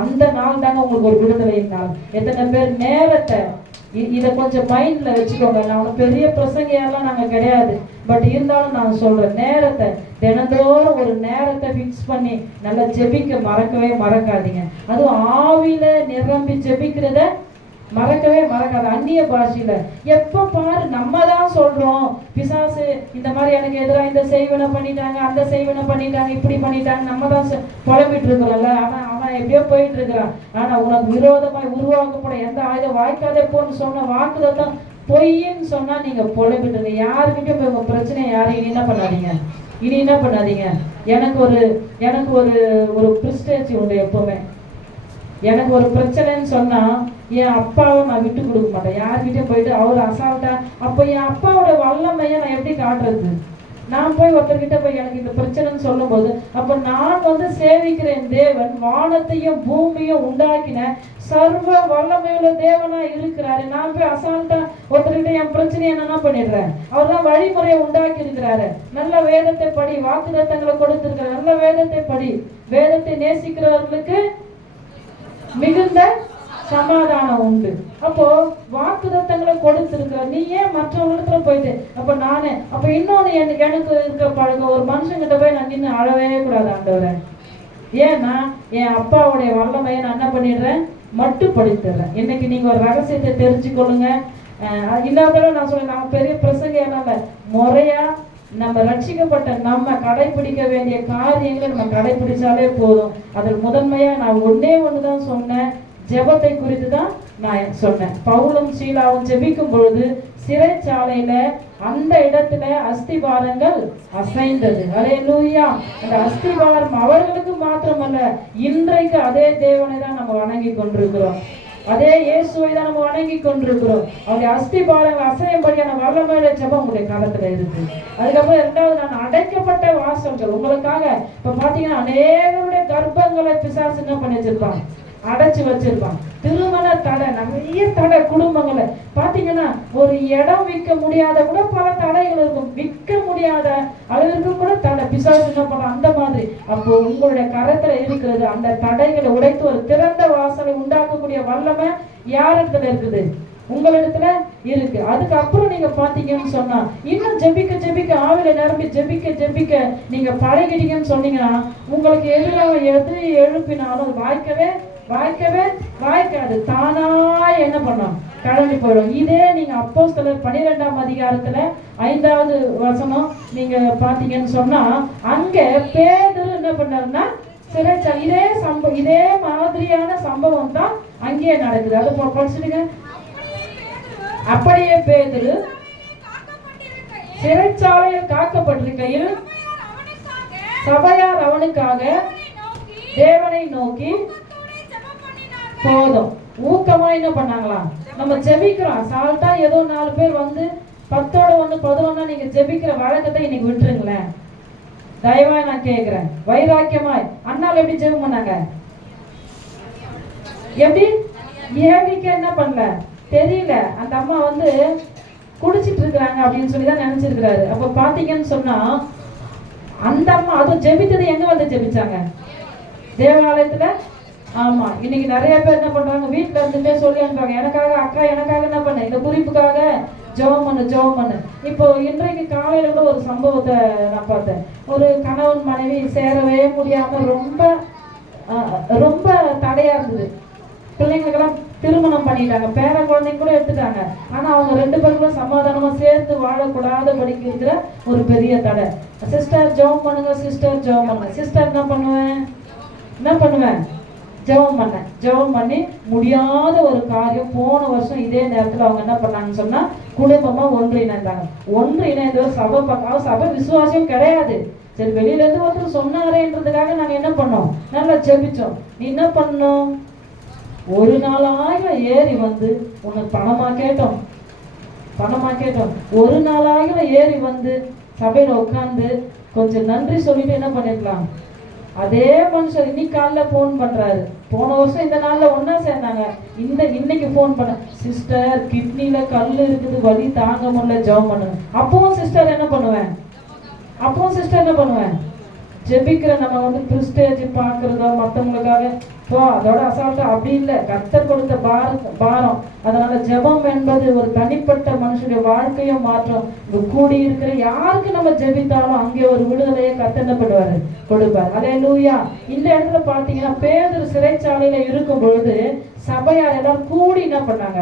அந்த நாள் தாங்க உங்களுக்கு ஒரு விடுதலை நாள். எத்தனை பேர் நேரத்தை இதை கொஞ்சம் மைண்ட்ல வச்சுக்கோங்க. நான் பெரிய பிரசங்கையெல்லாம் நாங்க கிடையாது, பட் இருந்தாலும் நான் சொல்றேன், நேரத்தை தினந்தோறும் ஒரு நேரத்தை பிக்ஸ் பண்ணி நல்லா ஜெபிக்க மறக்கவே மறக்காதீங்க. அதுவும் ஆவில நிரம்பி ஜெபிக்கிறத மறக்கவே மறக்காது. அந்நிய பாஷையில எப்ப பாரு நம்ம தான் சொல்றோம், பிசாசு இந்த மாதிரி எனக்கு எதிராக இந்த செய்வனை பண்ணிட்டாங்க, அந்த செய்வனை பண்ணிட்டாங்க, இப்படி பண்ணிட்டாங்க, நம்ம தான் புலம்பிட்டு இருக்கிறோம்ல. அவன் எப்படியோ போயிட்டு இருக்கிறான். ஆனா உனக்கு விரோதமாய் உருவாக்கப்பட எந்த ஆயுதம் வாய்க்காதே போன்னு சொன்ன வாக்குதான் பொய்ன்னு சொன்னா நீங்க புலம்பிட்டு யாருக்கிட்டும் உங்க பிரச்சனை யாரையும் இனி என்ன பண்ணாதீங்க. எனக்கு ஒரு பிரிஸ்டேஜ் உண்டு. எப்பவுமே எனக்கு ஒரு பிரச்சனைன்னு சொன்னா என் அப்பாவை நான் விட்டு கொடுக்க மாட்டேன். யார்கிட்டயும் போயிட்டு அவர் அசால்ட்டா, அப்ப என் அப்பாவோட வல்லமையை நான் எப்படி காட்டுறது? நான் போய் ஒருத்தர்கிட்ட போய் எனக்கு இந்த பிரச்சனைன்னு சொல்லும் போது, அப்ப நான் வந்து சேவிக்கிறேன் தேவன் வானத்தையும் பூமியும் உண்டாக்கின சர்வ வல்லமையுள்ள தேவனா இருக்கிறாரு. நான் போய் அசால்ட்டா ஒருத்தர்கிட்ட என் பிரச்சனையை என்ன பண்ணிடுறேன்? அவர் தான் வழிமுறையை உண்டாக்கி இருக்கிறாரு. நல்ல வேதத்தை படி, வாக்குத்தத்தங்களை கொடுத்திருக்கிறார். நல்ல வேதத்தை படி. வேதத்தை நேசிக்கிறவர்களுக்கு மிகுந்த சமாதானம் உண்டு. அப்போ வாக்குத்தத்தங்களை கொடுத்திருக்கிற நீ ஏன் மற்றவங்களிடத்துல போயிட்டு அப்ப இன்னொன்னு எனக்கு இருக்க பழக்கம், ஒரு மனுஷங்கிட்ட போய் நான் நின்று அழவே கூடாது ஆண்டவரே. ஏன்னா என் அப்பாவுடைய வல்லமையை நான் என்ன பண்ணிடுறேன், மட்டுப்படுத்திடுறேன். இன்னைக்கு நீங்க ஒரு ரகசியத்தை தெரிஞ்சுக்கொள்ளுங்க. இல்லாதவரை நான் சொல்றேன், நான் பெரிய பிரசங்க நம்ம முறையா நம்ம ரட்சிக்கப்பட்ட நம்ம கடைபிடிக்க வேண்டிய காரியங்களை நம்ம கடைபிடிச்சாலே போதும். அதில் முதன்மையா நான் ஒண்ணுதான் சொன்னேன், ஜெபத்தை குறித்து தான் நான் சொன்னேன். பவுலும் சீலாவும் ஜெபிக்கும் பொழுது சிறைச்சாலையில அந்த இடத்துல அஸ்திபாரங்கள் அசைந்தது. அல்லேலூயா. அந்த அஸ்திபாரம் அவர்களுக்கு மாத்திரமல்ல, இன்றைக்கு அதே தேவனை தான் நம்ம வணங்கி கொண்டிருக்கிறோம். அதே இயேசுவை தான் நம்ம வணங்கி கொண்டிருக்கிறோம். அவருடைய அஸ்திபாரங்கள் அசையும்படியான வல்லமையில ஜெபம் உங்களுடைய காலத்துல இருக்கு. அதுக்கப்புறம் 2வது, நான் அடைக்கப்பட்ட வாசல்கள் உங்களுக்காக. இப்ப பாத்தீங்கன்னா அநேகருடைய கர்ப்பங்களை பிசாசு என்ன பண்ணி வச்சிருப்பாங்க, அடைச்சு வச்சிருப்பான். திருமண தடை, நிறைய தடை. குடும்பங்களை பாத்தீங்கன்னா ஒரு இடம் விற்க முடியாத கூட பல தடைகள் இருக்கும். விற்க முடியாத அளவிற்கு கூட தடை பிசாசு என்ன பண்ண அந்த மாதிரி. அப்போ உங்களுடைய கரத்துல இருக்கிறது அந்த தடைகளை உடைத்து ஒரு திறந்த வாசலை உண்டாக்கக்கூடிய வல்லமை யாரிடத்துல இருக்குது? உங்களிடத்துல இருக்கு. அதுக்கப்புறம் நீங்க பாத்தீங்கன்னு சொன்னா இன்னும் ஜெபிக்க ஆவில நிரம்பி ஜெபிக்க நீங்க பழகிட்டீங்கன்னு சொன்னீங்கன்னா உங்களுக்கு எதிராக எது எழுப்பினாலும் வாய்க்காது. தானா என்ன பண்ணும், கடந்து போயிடும். இதே நீங்க அப்போஸ்தலர் 12ஆம் அதிகாரத்துல 5வது வசனம் நீங்க பாத்தீங்கன்னு சொன்னா, அங்க பேதுரு என்ன பண்ணாருன்னா சிறைச்சாலை, இதே மாதிரியான சம்பவம் தான் அங்கேயே நடக்குது. அது படிச்சுடுங்க. அப்படியே பேதுரு சிறைச்சாலையில் காக்கப்பட்டிருக்கையில் சபையார் அவனுக்காக தேவனை நோக்கி போதும் ஊக்கமா என்ன பண்ணாங்களாம். நம்ம ஜெபிக்கிறோம் அசால்ட்டா, ஏதோ 4 பேர் வந்து 10ஓட 1 11 நீங்க ஜெபிக்கிற வழக்கத்தை இன்னைக்கு விட்டுருங்களேன். தயவாய் நான் கேட்கிறேன், வைராக்கியமாய். அண்ணால் எப்படி ஜெபம் பண்ணாங்க? எப்படி? ஏவிக்க என்ன பண்ணல தெரியல. அந்த அம்மா வந்து குடிச்சிட்டு இருக்கிறாங்க அப்படின்னு சொல்லிதான் நினைச்சிருக்கிறாரு. அப்ப பாத்தீங்கன்னு சொன்னா அந்த அம்மா அதுவும் ஜெபித்தது எங்க வந்து ஜெபிச்சாங்க? தேவாலயத்துல. ஆமா, இன்னைக்கு நிறைய பேர் என்ன பண்றாங்க, வீட்டுல இருந்துட்டே சொல்லி அனுப்புறாங்க, எனக்காக அக்கா எனக்காக என்ன பண்ண, இந்த குறிப்புக்காக ஜெபம் பண்ணு. இப்போ இன்றைக்கு காலையில கூட ஒரு சம்பவத்தை நான் பார்த்தேன். ஒரு கணவன் மனைவி சேரவே முடியாம ரொம்ப ரொம்ப தடையா இருந்தது. பிள்ளைங்களுக்கெல்லாம் திருமணம் பண்ணிட்டாங்க, பேர குழந்தைங்க கூட எடுத்துட்டாங்க. ஆனா அவங்க 2 பேருக்கும் சமாதானமா சேர்த்து வாழக்கூடாத படிக்க இருக்கிற ஒரு பெரிய தடை. சிஸ்டர் ஜெபம் பண்ணுங்க, சிஸ்டர் ஜெபம் பண்ணுங்க. சிஸ்டர் என்ன பண்ணுவேன், ஜெபம் பண்ணி முடியாத ஒரு காரியம். போன வருஷம் இதே நேரத்துல அவங்க என்ன பண்ணாங்கன்னு சொன்னா குடும்பமா ஒன்றிணைந்தாங்க. சபை விசுவாசம் கிடையாது. சரி, வெளியில இருந்து ஒருத்தர் சொன்னாரேன்றதுக்காக நாங்க என்ன பண்ணோம், நல்லா ஜெபிச்சோம். நீ என்ன பண்ணோம், ஒரு நாளாக ஏறி வந்து உனக்கு பணமா கேட்டோம். ஒரு நாளாக ஏறி வந்து சபையில உட்கார்ந்து கொஞ்சம் நன்றி சொல்லிட்டு என்ன பண்ணிருக்கலாம். அதே மனுஷன் இன்னைக்கு காலைல போன் பண்றாரு. போன வருஷம் இந்த நாள்ல ஒன்னா சேர்ந்தாங்க, இன்னைக்கு போன் பண்ண, சிஸ்டர் கிட்னில கல் இருக்குது, வலி தாங்க முடியல, ஜெபம் பண்ணுங்க. அப்பவும் சிஸ்டர் என்ன பண்ணுவேன், ஜெபிக்கிற நம்ம வந்து பிரிஸ்டேஜ் பாக்குறதோ மற்றவங்களுக்காக அதோட அசால்ட்டா அப்படி இல்லை. கர்த்தர் கொடுத்த பாரம். அதனால ஜெபம் என்பது ஒரு தனிப்பட்ட மனுஷனுடைய வாழ்க்கையும் மாற்றம். கூடி இருக்கிற யாருக்கு நம்ம ஜெபித்தாலும் அங்கே ஒரு விடுதலையை கர்த்தர் என்ன பண்ணுவாரு, கொடுப்பார். அல்லேலூயா. இந்த இடத்துல பாத்தீங்கன்னா பேதுரு சிறைச்சாலையில இருக்கும் பொழுது சபையார் எல்லாரும் கூடி என்ன பண்ணாங்க,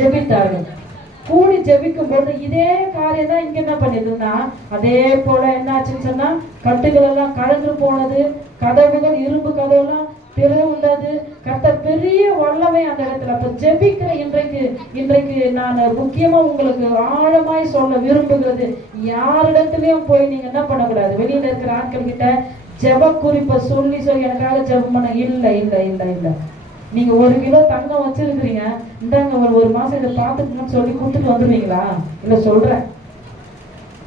ஜெபித்தார்கள். கூடி ஜெபிக்கும் பொழுது இதே காரியம் தான் இங்க என்ன பண்ணிருந்தா, அதே போல என்ன ஆச்சுன்னு சொன்னா கட்டுகள் எல்லாம் கழன்று போனது, கதவுகள் இரும்பு கதவுலாம் திறவுண்டது. கர்த்தர் பெரிய வல்லமை அந்த இடத்துல. அப்ப ஜெபிக்கிற இன்றைக்கு நான் முக்கியமா உங்களுக்கு ஆழமாய் சொல்ல விரும்புகிறது, யாரிடத்துலயும் போய் நீங்க என்ன பண்ணக்கூடாது, வெளியில இருக்கிற ஆட்கள் கிட்ட ஜெப குறிப்பை சொல்லி எனக்காக ஜெபம் பண்ண இல்ல. நீங்க 1 கிலோ தங்கம் வச்சிருக்கிறீங்க, இந்தாங்க ஒரு மாசம் இதை பார்த்துக்கணும்னு சொல்லி கொடுத்துட்டு வந்துருவீங்களா? இல்ல, சொல்றேன்,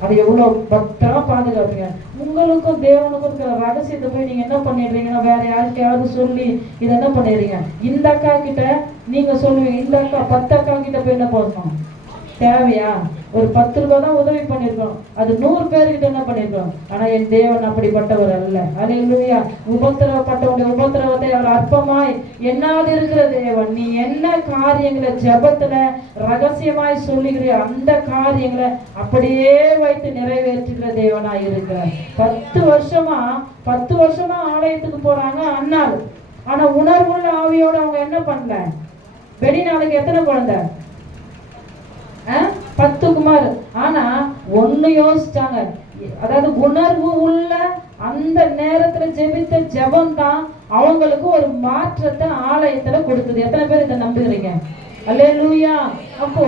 அது எவ்வளவு பத்திரமா பாதுகாப்பீங்க. உங்களுக்கும் தேவனுக்கும் இருக்கிற ரகசியத்தை போய் நீங்க என்ன பண்ணிடுறீங்கன்னா வேற யாருக்கையாவது சொல்லி இதை என்ன பண்ணிடுறீங்க. இந்த அக்கா கிட்ட நீங்க சொல்லுவீங்க, இந்த அக்கா 10 அக்கா கிட்ட போய் என்ன பண்ணணும், தேவையா? ஒரு 10 ரூபாய் தான் உதவி பண்ணிருக்கோம், அது 100 பேர்கிட்ட என்ன பண்ணிருக்கோம். ஆனா என் தேவன் அப்படிப்பட்டவர் அல்ல. அல்லேலூயா. உபத்திரவப்பட்டவனுடைய உபத்திரவத்தை அவர் அற்பமாய் என்னாது இருக்கிற தேவன். நீ என்ன காரியங்களை ஜெபத்துல ரகசியமாய் சொல்லுகிற அந்த காரியங்களை அப்படியே வைத்து நிறைவேற்றுகிற தேவனாய் இருக்கிறார். 10 வருஷமா ஆலயத்துக்கு போறாங்க அண்ணாள். ஆனா உணர்வுள்ள ஆவியோட அவங்க என்ன பண்ணல. வெளிநாளுக்கு எத்தனை குழந்தை, 10 குமார். ஆனா ஒண்ணு யோசிச்சாங்க, அதாவது உணர்வு உள்ள அந்த நேரத்துல ஜெபித்த ஜெபம் தான் அவங்களுக்கு ஒரு மாற்றத்தை ஆலயத்துல கொடுத்தது. எத்தனை பேர் இதை நம்புகிறீங்க? அல்லேலூயா. அப்போ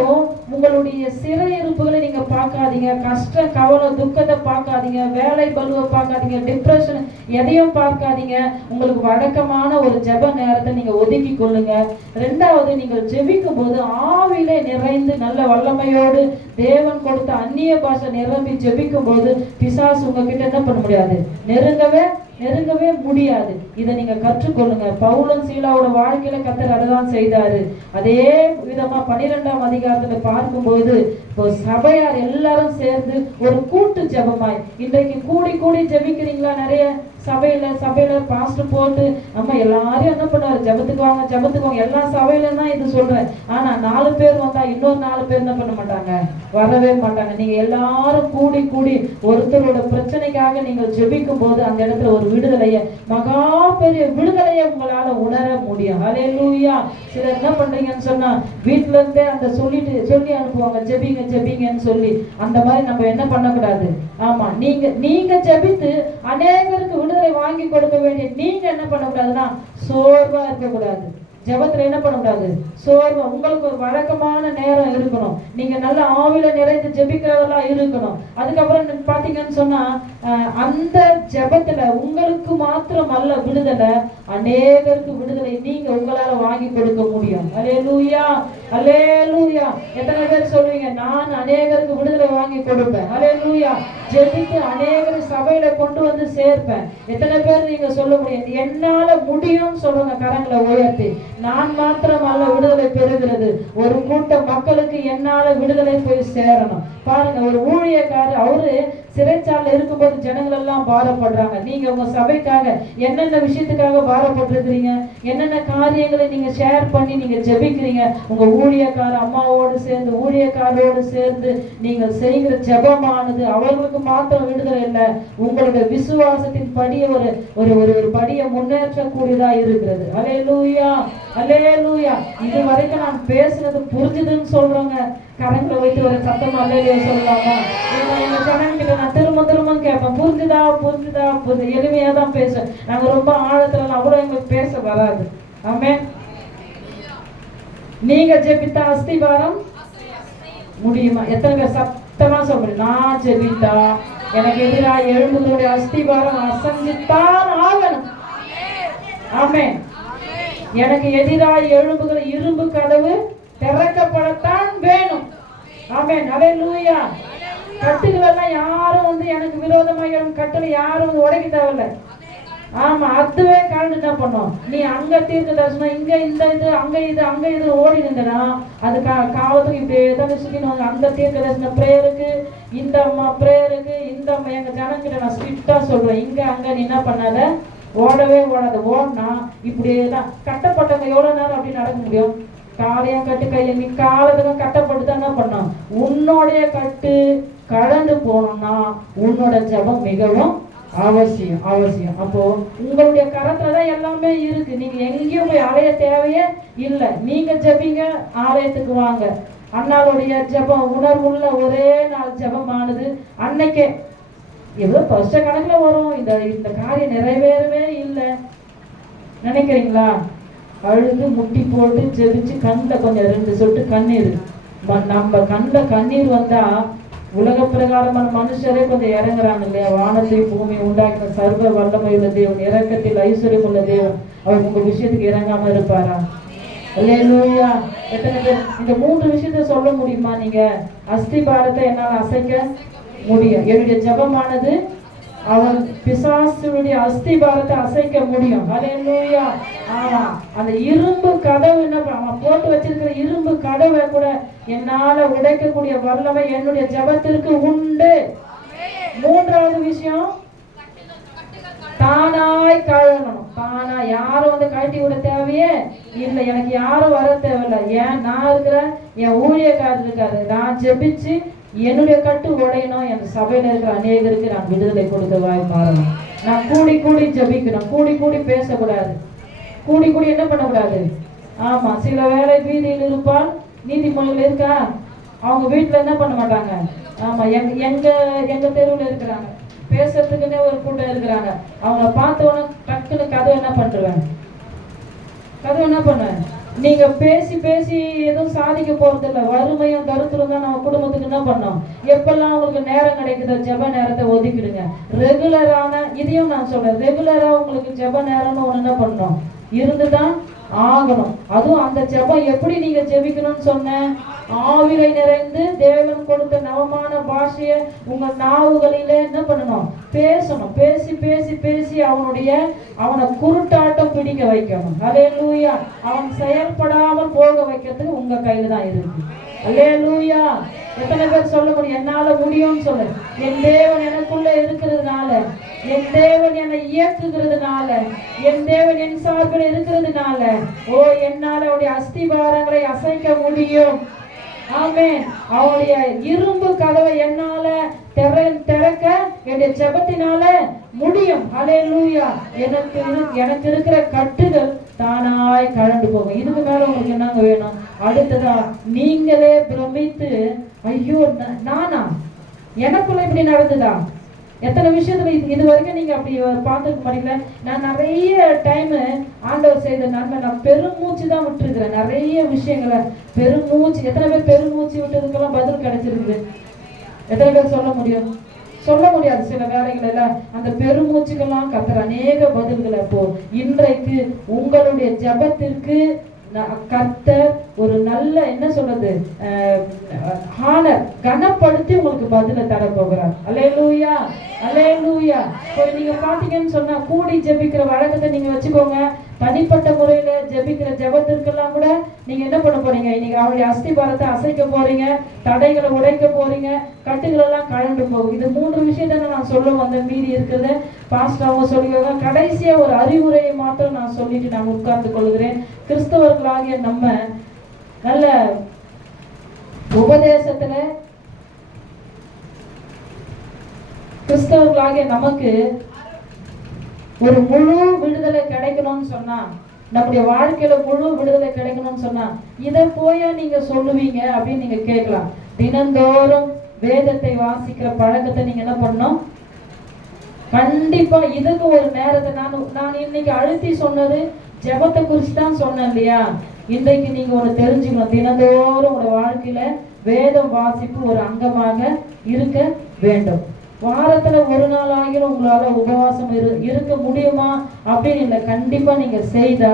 உங்களுடைய சிறையிருப்புகளை நீங்க பார்க்காதீங்க, கஷ்ட கவலை துக்கத்தை பார்க்காதீங்க, வேலை பலுவை பார்க்காதீங்க, டிப்ரெஷன் எதையும் பார்க்காதீங்க. உங்களுக்கு வழக்கமான ஒரு ஜெப நேரத்தை நீங்க ஒதுக்கி கொள்ளுங்க. 2வது, நீங்கள் ஜெபிக்கும் போது ஆவிலே நிறைந்து நல்ல வல்லமையோடு தேவன் கொடுத்த அந்நிய பாஷை நிரம்பி ஜெபிக்கும் போது பிசாசு உங்ககிட்ட என்ன பண்ண முடியாது, நெருங்கவே முடியாது. இதை நீங்க கற்றுக்கொள்ளுங்க. பவுலும் சீலாவோட வாழ்க்கையில கர்த்தர் அதைதான் செய்தாரு. அதே விதமா 12ஆம் அதிகாரத்துல பார்க்கும்போது இப்போ சபையார் எல்லாரும் சேர்ந்து ஒரு கூட்டு ஜெபமாய் இன்றைக்கு கூடி ஜெபிக்கிறீங்களா? நிறைய சபையில பாஸ்டர் போட்டு நம்ம எல்லாரையும் என்ன பண்ணுவாரு, ஜெபத்துக்கு வாங்க. எல்லா சபையில தான் இது சொல்றேன். ஆனா 4 பேர் வந்தா இன்னொரு 4 பேர் என்ன பண்ண மாட்டாங்க, வரவே மாட்டாங்க. நீங்க எல்லாரும் கூடி ஒருத்தரோட பிரச்சனைக்காக நீங்கள் ஜெபிக்கும் போது அந்த இடத்துல ஒரு விடுதலைய, மகா பெரிய விடுதலைய உங்களால உணர முடியும். அல்லேலூயா. சிலர் என்ன பண்றீங்கன்னு சொன்னா வீட்டுல இருந்தே அந்த சொல்லி அனுப்புவாங்க, ஜெபிங்கன்னு சொல்லி. அந்த மாதிரி நம்ம என்ன பண்ணக்கூடாது. ஆமா, நீங்க ஜெபித்து அநேகருக்கு விடுதலை வாங்கி கொடுக்க வேண்டிய நீங்க என்ன பண்ணக்கூடாதுன்னா சோர்வா இருக்கக்கூடாது. ஜெபத்துல என்ன பண்ணக்கூடாது, சோர்வா. உங்களுக்கு ஒரு வழக்கமான நேரம் இருக்கணும். நீங்க நல்ல ஆவில நிறைந்து ஜெபிக்கிறதெல்லாம் இருக்கணும். அதுக்கப்புறம் பாத்தீங்கன்னு சொன்னா அந்த ஜெபத்துல உங்களுக்கு மாத்திரம் அல்ல விடுதலை, அநேகருக்கு விடுதலை நீங்க உங்களால வாங்கி கொடுக்க முடியும். அல்லேலூயா. எத்தனை பேர் சொல்லுவீங்க, நான் அநேகருக்கு விடுதலை வாங்கி கொடுப்பேன். அல்லேலூயா. ஜெபித்து அநேகர் சபையில கொண்டு வந்து சேர்ப்பேன். எத்தனை பேர் நீங்க சொல்ல முடியும், என்னால முடியும் சொல்லுங்க, கரங்களை உயர்த்தி. நான் மாத்திரம் அல்ல விடுதலை பெறுகிறது, ஒரு கூட்டம் மக்களுக்கு என்னால விடுதலை போய் சேரணும். பாருங்க, ஒரு ஊழியக்காரர் அவரு சிறைச்சாலையில் இருக்கும்போது ஜனங்கள் எல்லாம் பாரப்படுறாங்க. நீங்க உங்க சபைக்காக என்னென்ன விஷயத்துக்காக பாரப்பட்டிருக்கிறீங்க, என்னென்ன காரியங்களை நீங்க ஷேர் பண்ணி நீங்க ஜெபிக்கிறீங்க, உங்க ஊழியக்கார அம்மாவோடு சேர்ந்து ஊழியக்காரோடு சேர்ந்து நீங்கள் செய்கிற ஜெபமானது அவர்களுக்கு மாத்திரம் விடுதலை இல்லை, உங்களுடைய விசுவாசத்தின் படியை ஒரு படியை முன்னேற்றக்கூடியதா இருக்கிறது. அல்லேலூயா, அல்லேலூயா. இது வரைக்கும் நான் பேசுறது புரிஞ்சுதுன்னு சொல்றோங்க. கரங்களை வைத்து ஒரு சத்தம் அல்லேலூயா சொல்லலாமா? எங்க ஜனங்கிட்ட நான் திரும்ப திரும்ப கேட்பேன், புரிஞ்சுதா புரிஞ்சுதா புரிஞ்சு. எளிமையா தான் பேசுவேன், நாங்க ரொம்ப ஆழத்துல அவ்வளவு எங்களுக்கு பேச வராது. ஆமென். நீங்க ஜெபித்தா அஸ்திபாரம் முடியுமா? எத்தனை பேர் சத்தமா சொல்றீங்க? நான் ஜெபித்தா எனக்கு எதிராக எழும்புகளுடைய அஸ்திபாரம் அசைஞ்சுத்தான் ஆகணும். ஆமென். எனக்கு எதிராக எழும்புகிற இரும்பு கதவு திறக்கப்படத்தான் வேணும். ஆமென். அல்லேலூயா. கட்டுகள் எல்லாம் யாரும் எனக்கு விரோதமாக கட்டளை யாரும் உடைக்க தேவையில்லை. ஆமா, அதுவே கரண்ட் என்ன பண்ணும்? நீ அங்க தீர்க்க தரிசனம், இங்க இந்த இது, அங்க இது ஓடி இருந்தனா அது காலத்துக்கு இப்படியே தான் சுத்தின்னு அந்த தீர்க்க தரிசன பிரேயருக்கு இந்த அம்மா பிரேயருக்கு இந்த எங்க ஜனங்கிட்ட நான் ஸ்ட்ரிக்டா சொல்றேன், இங்க அங்க நீ என்ன பண்ணாத, ஓடவே ஓடாது. ஓடனா இப்படியே தான். கட்டப்பட்டவங்க எவ்வளவு நேரம் அப்படி நடக்க முடியும்? காலையும் கட்டு கையில நீ காலத்துக்கும் கட்டப்பட்டு தான் என்ன பண்ணும்? உன்னுடைய கட்டு கடந்து போனோம்னா உன்னோட ஜபம் மிகவும் அவசியம், அவசியம். அப்போ உங்களுடைய கரத்துலதான் எல்லாமே இருக்கு. நீங்க எங்கேயும் போய் அலைய தேவையே இல்லை. நீங்க ஜபிங்க, ஆலயத்துக்கு வாங்க. அண்ணாளுடைய ஜபம் உணர்வுள்ள ஒரே நாள் ஜபமானது அன்னைக்கே எவ்வளவு வருஷ கணக்குல வரும். இந்த காரியம் நிறைவேறவே இல்லை நினைக்கிறீங்களா? அழுது முட்டி போட்டு ஜெபிச்சு கண்ணில் கொஞ்சம் 2 சொட்டு கண்ணீர், நம்ம கண்ணில் கண்ணீர் வந்தா உலக பிரகாரமான மனுஷரே கொஞ்சம் இறங்குறாங்க இல்லையா? வானத்தை பூமி உண்டாக்கின சர்வ வல்லமை உள்ள தேவன், இரக்கத்தில் ஐஸ்வர்யம் உள்ள தேவன், அவர் உங்க விஷயத்துக்கு இறங்காம இருப்பாரா? அல்லேலூயா. எத்தனை பேர் இந்த 3 விஷயத்த சொல்ல முடியுமா? நீங்க அஸ்திபாரத்தை என்னால் அசைக்க முடியும். என்னுடைய ஜபமானது அவன் பிசாசுடைய அஸ்திபாரத்தை அசைக்க முடியும். அல்லேலூயா. ஆமா, அந்த இரும்பு கதவு என்ன அவன் போட்டு வச்சிருக்கிற இரும்பு கதவை கூட என்னால உடைக்கக்கூடிய வல்லமை என்னுடைய ஜபத்திற்கு உண்டு. 3வது விஷயம், தானாய் கழகணும். தானா யாரும் கழட்டி விட தேவையே இல்லை. எனக்கு யாரும் வர தேவையில்லை. ஏன்? நான் இருக்கிறேன், என் ஊழியக்காரர் இருக்காரு. நான் ஜெபிச்சு என்னுடைய கட்டு உடையணும். என் சபையில இருக்கிற அநேகருக்கு நான் விடுதலை கொடுக்க வாய் மாறணும். நான் கூடி கூடி ஜபிக்கணும். கூடி கூடி பேசக்கூடாது. கூடி கூடி என்ன பண்ணக்கூடாது? ஆமா, சில வேளை வீதியில் இருப்பால் நீதிமொழியில் இருக்கா, அவங்க வீட்டுல என்ன பண்ண மாட்டாங்க. ஆமா, எங்க தெருவில் இருக்கிறாங்க, பேசுறதுக்குன்னே ஒரு கூட்டம் இருக்கிறாங்க. அவங்கள பார்த்தவொன்னே டக்குன்னு கதவை என்ன பண்ணுவேன்? நீங்க பேசி பேசி எதுவும் சாதிக்க போறது இல்லை. வறுமையும் தருத்திரம் தான் நம்ம குடும்பத்துக்கு என்ன பண்ணோம். எப்பெல்லாம் உங்களுக்கு நேரம் கிடைக்குதோ ஜெப நேரத்தை ஒதுக்கிடுங்க. ரெகுலரான, இதையும் நான் சொல்றேன், ரெகுலரா உங்களுக்கு ஜெப நேரம்னு ஒண்ணு என்ன பண்ணணும், இருந்துதான் ஆகணும். அதுவும் அந்த ஜெபம் எப்படி நீங்க ஜெபிக்கணும்னு சொன்னேன், ஆவிலை நிறைந்து தேவன் கொடுத்த நவமான பாஷையை உங்க நாவுகளிலே என்ன பண்ணணும், பேசணும். பேசி பேசி பேசி அவனை குருட்டாட்டம் பிடிக்க வைக்கணும். அல்லேலூயா. அவன் செயல்படாமல் போக வைக்கிறதுக்கு உங்க கையில தான் இருக்கு. அல்லேலூயா. எத்தனை பேர் சொல்ல முடியும்? என்னால முடியும்னு சொல்ல. என் தேவன் எனக்குள்ள இருக்கிறதுனால, என் தேவன் என்னை இயக்குகிறதுனால, என் தேவன் என் சார்பில் இருக்கிறதுனால, என்னால அவருடைய அஸ்திபாரங்களை அசைக்க முடியும். ஆமென். அவருடைய இரும்பு கதவை என்னால திறக்க என்னுடைய ஜெபத்தினால முடியும். அல்லேலூயா. எனக்கு இருக்கிற கட்டுகள் தானாய் கழண்டு போகும். இதுக்கு மேல உங்களுக்கு என்னங்க வேணும்? அடுத்ததா நீங்களே பிரமித்து, ஐயோ நானா, எனக்குள்ள இப்படி நடந்துதா? எத்தனை விஷயத்துல இது வரைக்கும் நீங்க அப்படி பார்த்துக்க மாட்டீங்களா? நான் நிறைய டைம் ஆண்டவர் செய்த நன்மை, நான் பெருமூச்சு தான் விட்டுருக்கிறேன். நிறைய விஷயங்களை பெருமூச்சு. எத்தனை பேர் பெருமூச்சு விட்டதுக்கெல்லாம் பதில் கிடைச்சிருக்குது? எத்தனை பேர் சொல்ல முடியும்? சொல்ல முடியாது. சில வேலைகள் எல்லாம் அந்த பெருமூச்சுக்கெல்லாம் கர்த்தர் அநேக பதில்களை. அப்போ இன்றைக்கு உங்களுடைய ஜெபத்திற்கு கர்த்தர் ஒரு நல்ல என்ன சொல்றது, ஹானர், கனப்படுத்தி உங்களுக்கு பதில தர போகிறார். அல்லேலூயா, அல்லேலூயா. நீங்க பாத்தீங்கன்னு சொன்னா கூடி ஜெபிக்கிற வழக்கத்தை நீங்க வச்சுக்கோங்க. தனிப்பட்ட முறையில ஜெபிக்கிற ஜெபத்திற்கெல்லாம் கூட நீங்க என்ன பண்ண போறீங்க? இன்னைக்கு அவருடைய அஸ்திபாரத்தை அசைக்க போறீங்க, தடைகளை உடைக்க போறீங்க, கட்டுகள் எல்லாம் கலந்து போகும். இது 3 விஷயத்த நான் சொல்ல வந்த மீறி இருக்கிறது பாஸ்டர் அவங்க சொல்லிக்கோங்க. கடைசியா ஒரு அறிவுரையை மாத்திரம் நான் சொல்லிட்டு நான் உட்கார்ந்து கொள்கிறேன். கிறிஸ்தவர்களாகிய நம்ம நல்ல உபதேசத்துல கிறிஸ்தவர்களாகிய நமக்கு ஒரு முழு விடுதலை கிடைக்கணும்னு சொன்னா, நம்முடைய வாழ்க்கையில முழு விடுதலை கிடைக்கணும்னு சொன்னா, இதை போயா நீங்க சொல்லுவீங்க அப்படின்னு நீங்க கேட்கலாம். தினந்தோறும் வேதத்தை வாசிக்கிற பழக்கத்தை நீங்க என்ன பண்ணணும்? கண்டிப்பா இதுக்கு ஒரு நேரத்தை நான் இன்னைக்கு அழுத்தி சொன்னது ஜெபத்தை குறிச்சு தான் சொன்னேன் இல்லையா? இன்றைக்கு நீங்க ஒண்ணு தெரிஞ்சுக்கணும். தினந்தோறும் உங்க வாழ்க்கையில வேதம் வாசிப்பு ஒரு அங்கமாக இருக்க வேண்டும். வாரத்துல ஒரு நாள் ஆகியும் உங்களால உபவாசம் இருக்க முடியுமா அப்படின்னு இல்லை. கண்டிப்பா நீங்க செய்தா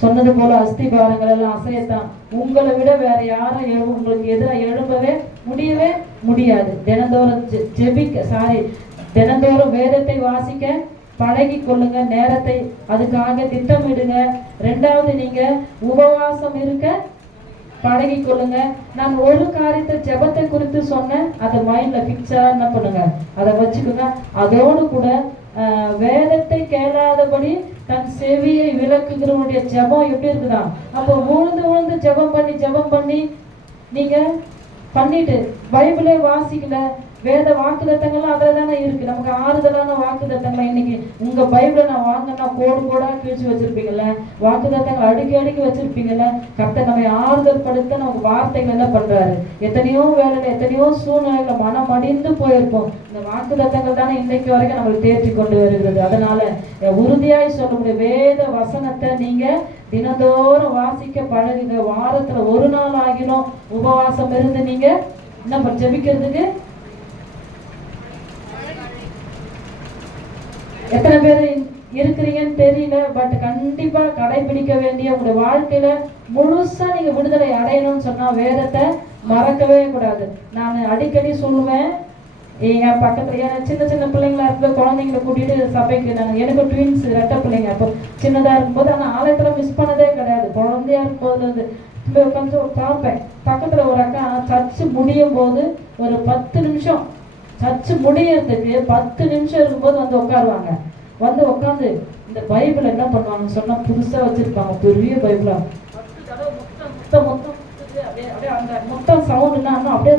சொன்னது போல அஸ்திபாரங்கள் எல்லாம் அசையத்தான். உங்களை விட வேற யாரும் உங்களுக்கு எதிராக எழும்பவே முடியாது. தினந்தோறும் தினந்தோறும் வேதத்தை வாசிக்க பழகி கொள்ளுங்க. நேரத்தை அதுக்காக திட்டமிடுங்க. 2வது நீங்க உபவாசம் இருக்க பழகி கொள்ளுங்க. நான் ஒரு காரியத்தை ஜெபத்தை குறித்து சொன்னேன், அதை மைண்ட்ல பிக்சரா என்ன பண்ணுங்க, அதை வச்சுக்கோங்க. அதோடு கூட வேதத்தை கேளாதபடி தன் செவியை விளக்குகிறவனுடைய ஜெபம் எப்படி இருக்குதான்? அப்போ உழுந்து ஜெபம் பண்ணி நீங்க பண்ணிட்டு பைபிளே வாசிக்கல, வேத வாக்குதத்தங்கள்லாம் அதில் தானே இருக்கு. நமக்கு ஆறுதலான வாக்குதத்தங்கள் இன்னைக்கு உங்க பைபிளை நான் வாங்கினா கோடா கிழிச்சு வச்சிருப்பீங்கல்ல, வாக்குதத்தங்கள் அடுக்கி வச்சிருப்பீங்கல்ல. கர்த்தர் நம்மை ஆறுதல் படுத்த நமக்கு வார்த்தைகள் என்ன பண்றாரு? எத்தனையோ வேலையில எத்தனையோ சூழ்நிலையில மனம் அடிந்து போயிருப்போம். இந்த வாக்குதத்தங்கள் தானே இன்னைக்கு வரைக்கும் நம்மளை தேற்றி கொண்டு வருகிறது. அதனால உறுதியாய் சொல்லக்கூடிய வேத வசனத்தை நீங்க தினந்தோறும் வாசிக்க பழகுங்க. வாரத்துல ஒரு நாள் ஆகிடும் உபவாசம் இருந்து நீங்க என்ன ஜெபிக்கிறதுக்கு எத்தனை பேர் இருக்கிறீங்கன்னு தெரியல. பட் கண்டிப்பா கடைபிடிக்க வேண்டிய உங்க வாழ்க்கையில முழுசா நீங்க விடுதலை அடையணும்னு சொன்னா வேதத்தை மறக்கவே கூடாது. நான் அடிக்கடி சொல்லுவேன், என் பக்கத்துல ஏன்னா சின்ன பிள்ளைங்களா இருக்க குழந்தைங்களை கூட்டிட்டு சபைக்கு எனக்கு ட்வின்ஸ் 2 பிள்ளைங்க. அப்போ சின்னதா இருக்கும்போது ஆனா ஆலயத்துல மிஸ் பண்ணதே கிடையாது. குழந்தையா இருக்கும்போது கொஞ்சம் பார்ப்பேன். பக்கத்துல ஒரு அக்கா சர்ச்சு முடியும் போது ஒரு 10 நிமிஷம், சர்ச்சு முடியறதுக்கு 10 நிமிஷம் இருக்கும்போது வந்து உட்காருவாங்க. வந்து உட்காந்து இந்த பைபிள் என்ன பண்ணுவாங்கன்னு சொன்னா புதுசா வச்சிருப்பாங்க, பெரிய பைபிளா 10 தடவை மொத்தம் அப்படியே அந்த மொத்தம் சவுண்டுன்னா அப்படியே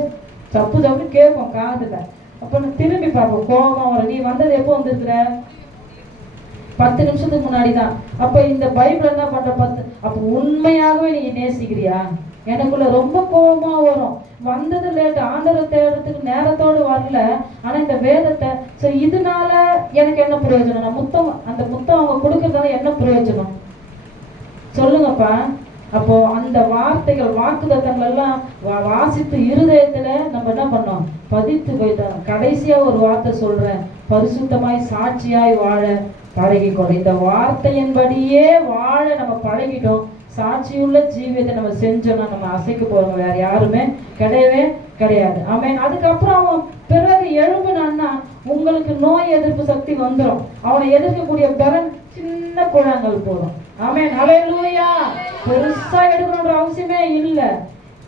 சப்பு கேட்கும் காதுல. அப்ப நான் திரும்பி பார்ப்போம், கோபம் வர. நீ வந்தது எப்போ வந்திருக்கிற? 10 நிமிஷத்துக்கு முன்னாடி தான். அப்ப இந்த பைபிள் என்ன பண்ற 10 அப்ப உண்மையாகவே நீ நேசிக்கிறியா? எனக்குள்ள ரொம்ப கோபமா வரும். வந்தது லேட், ஆண்டரை தேடுறதுக்கு நேரத்தோடு வரல. ஆனா இந்த வேதத்தை இதனால எனக்கு என்ன பிரயோஜனம்? நான் அந்த புத்தகம் அவங்க கொடுக்கறதால என்ன பிரயோஜனம் சொல்லுங்கப்பா. அப்போ அந்த வார்த்தைகள் வாக்குதத்தங்கள் எல்லாம் வாசித்து இருதயத்துல நம்ம என்ன பண்ணோம்? பதித்து போயிட்டோம். கடைசியா ஒரு வார்த்தை சொல்றேன், பரிசுத்தமாய் சாட்சியாய் வாழ பழகிக்கொள்ள. இந்த வார்த்தையின்படியே வாழ நம்ம பழகிட்டோம். சாட்சியுள்ள ஜீவியத்தை நம்ம செஞ்சோம்னா நம்ம அசைக்க போறோம், வேற யாருமே கிடையாது. ஆமென். அதுக்கப்புறம் அவன் பிறகு எழும்புனான்னா உங்களுக்கு நோய் எதிர்ப்பு சக்தி வந்துடும். அவனை எதிர்க்கக்கூடிய பலன் சின்ன குழாங்கள் போதும். ஆமென். ஹல்லேலூயா. பெருசா எடுக்கணும்ன்ற அவசியமே இல்லை.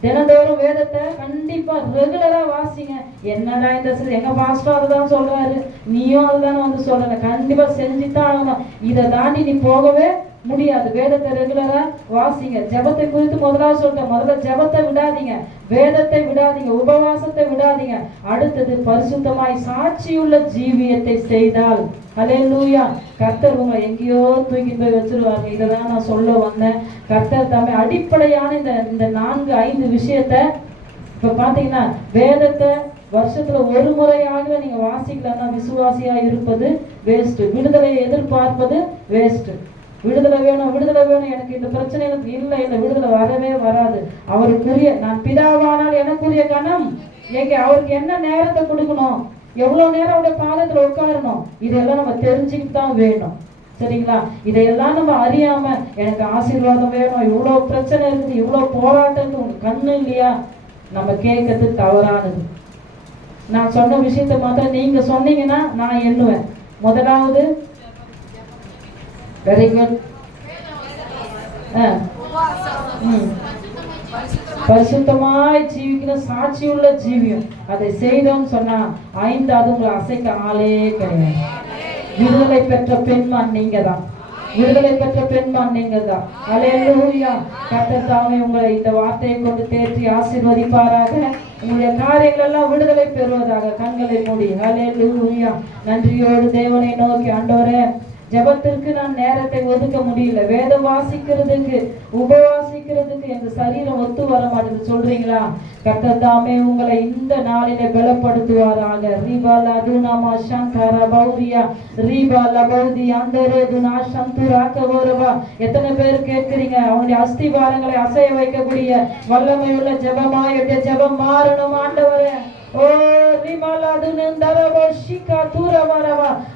தினந்தோறும் வேதத்தை கண்டிப்பா ரெகுலரா வாசிங்க. என்னடா இந்த எங்க பாஸ்டர் அதுதான் சொல்றாரு, நீயும் அதுதானே வந்து சொல்ற, கண்டிப்பா செஞ்சுதான் ஆகணும். இதை தாண்டி நீ போகவே முடியாது. வேதத்தை ரெகுலரா வாசிங்க. ஜெபத்தை குறித்து முதலாவது சொல்லிட்டேன். முதல்ல ஜெபத்தை விடாதீங்க, வேதத்தை விடாதீங்க, உபவாசத்தை விடாதீங்க. அடுத்தது பரிசுத்தமாய் சாட்சியுள்ள ஜீவியத்தை செய்தால் ஹல்லேலூயா, கர்த்தர் உங்களை எங்கேயோ தூக்கி போய் வச்சிருவாங்க. இதைதான் நான் சொல்ல வந்தேன். கர்த்தர் தம்மை அடிப்படையான இந்த 4-5 விஷயத்த இப்ப பாத்தீங்கன்னா, வேதத்தை வருஷத்துல ஒரு முறையாக நீங்க வாசிக்கலன்னா விசுவாசியா இருப்பது வேஸ்ட். விடுதலையை எதிர்பார்ப்பது வேஸ்ட். விடுதலை வேணும் எனக்கு இந்த பிரச்சனை இல்லை, விடுதலை வரவே வராது. அவருக்குரிய நான் பிதாவானால் எனக்குரிய கணம் எங்க அவருக்கு என்ன நேரத்தை கொடுக்கணும், எவ்வளவு நேரம் அவருடைய பாதத்துல உட்காரணும், இதெல்லாம் நம்ம தெரிஞ்சுக்கிட்டு தான் வேணும். சரிங்களா? இதையெல்லாம் நம்ம அறியாம எனக்கு ஆசீர்வாதம் வேணும், இவ்வளவு பிரச்சனை இருக்குது, இவ்வளவு போராட்டம் இருக்கு, உங்க கண்ணு இல்லையா, நம்ம கேட்கறது தவறானது. நான் சொன்ன விஷயத்த மாத்திரம் நீங்க சொன்னீங்கன்னா நான் எண்ணுவேன். முதலாவது வெரி குட், பரிசுத்தமாய் ஜீவிக்கிற சாட்சியுள்ள ஜீவியம் அதை செய்தோம்னு சொன்னா 5வது உங்களை அசைக்க ஆளே கிடையாது. விடுதலை பெற்ற பெண்மான் நீங்க தான். விடுதலை பெற்ற பெண்மான் நீங்க தான். அல்லேலூயா. கர்த்தர் தாமே உங்களை இந்த வார்த்தையை கொண்டு தேற்றி ஆசீர்வதிப்பாராக. உங்களுடைய காரியங்கள் எல்லாம் விடுதலை பெறுவதாக. கண்களை மூடி அல்லேலூயா. நன்றியோடு தேவனை நோக்கி, ஆண்டவரே ஜெபத்திற்கு நான் நேரத்தை ஒதுக்க முடியல, வேதம் வாசிக்கிறதுக்கு உபவாசிக்கிறதுக்கு எங்க சரீரம் ஒத்து வர மாட்டேங்குது சொல்றீங்களா? கர்த்தர் தாமே உங்களை இந்த நாளிலே பலப்படுத்துவாராக. ரீபாலா துனாமா சங்கரா பௌரியா ரீபாலா பௌதி அந்தரே துனா சந்துராக்க கோரவா. எத்தனை பேர் கேட்கிறீங்க? அவங்களுடைய அஸ்திவாரங்களை அசைய வைக்கக்கூடிய வல்லமை உள்ள ஜெபமா என்னுடைய ஜெபம் மாறணும் ஆண்டவரே. ஓ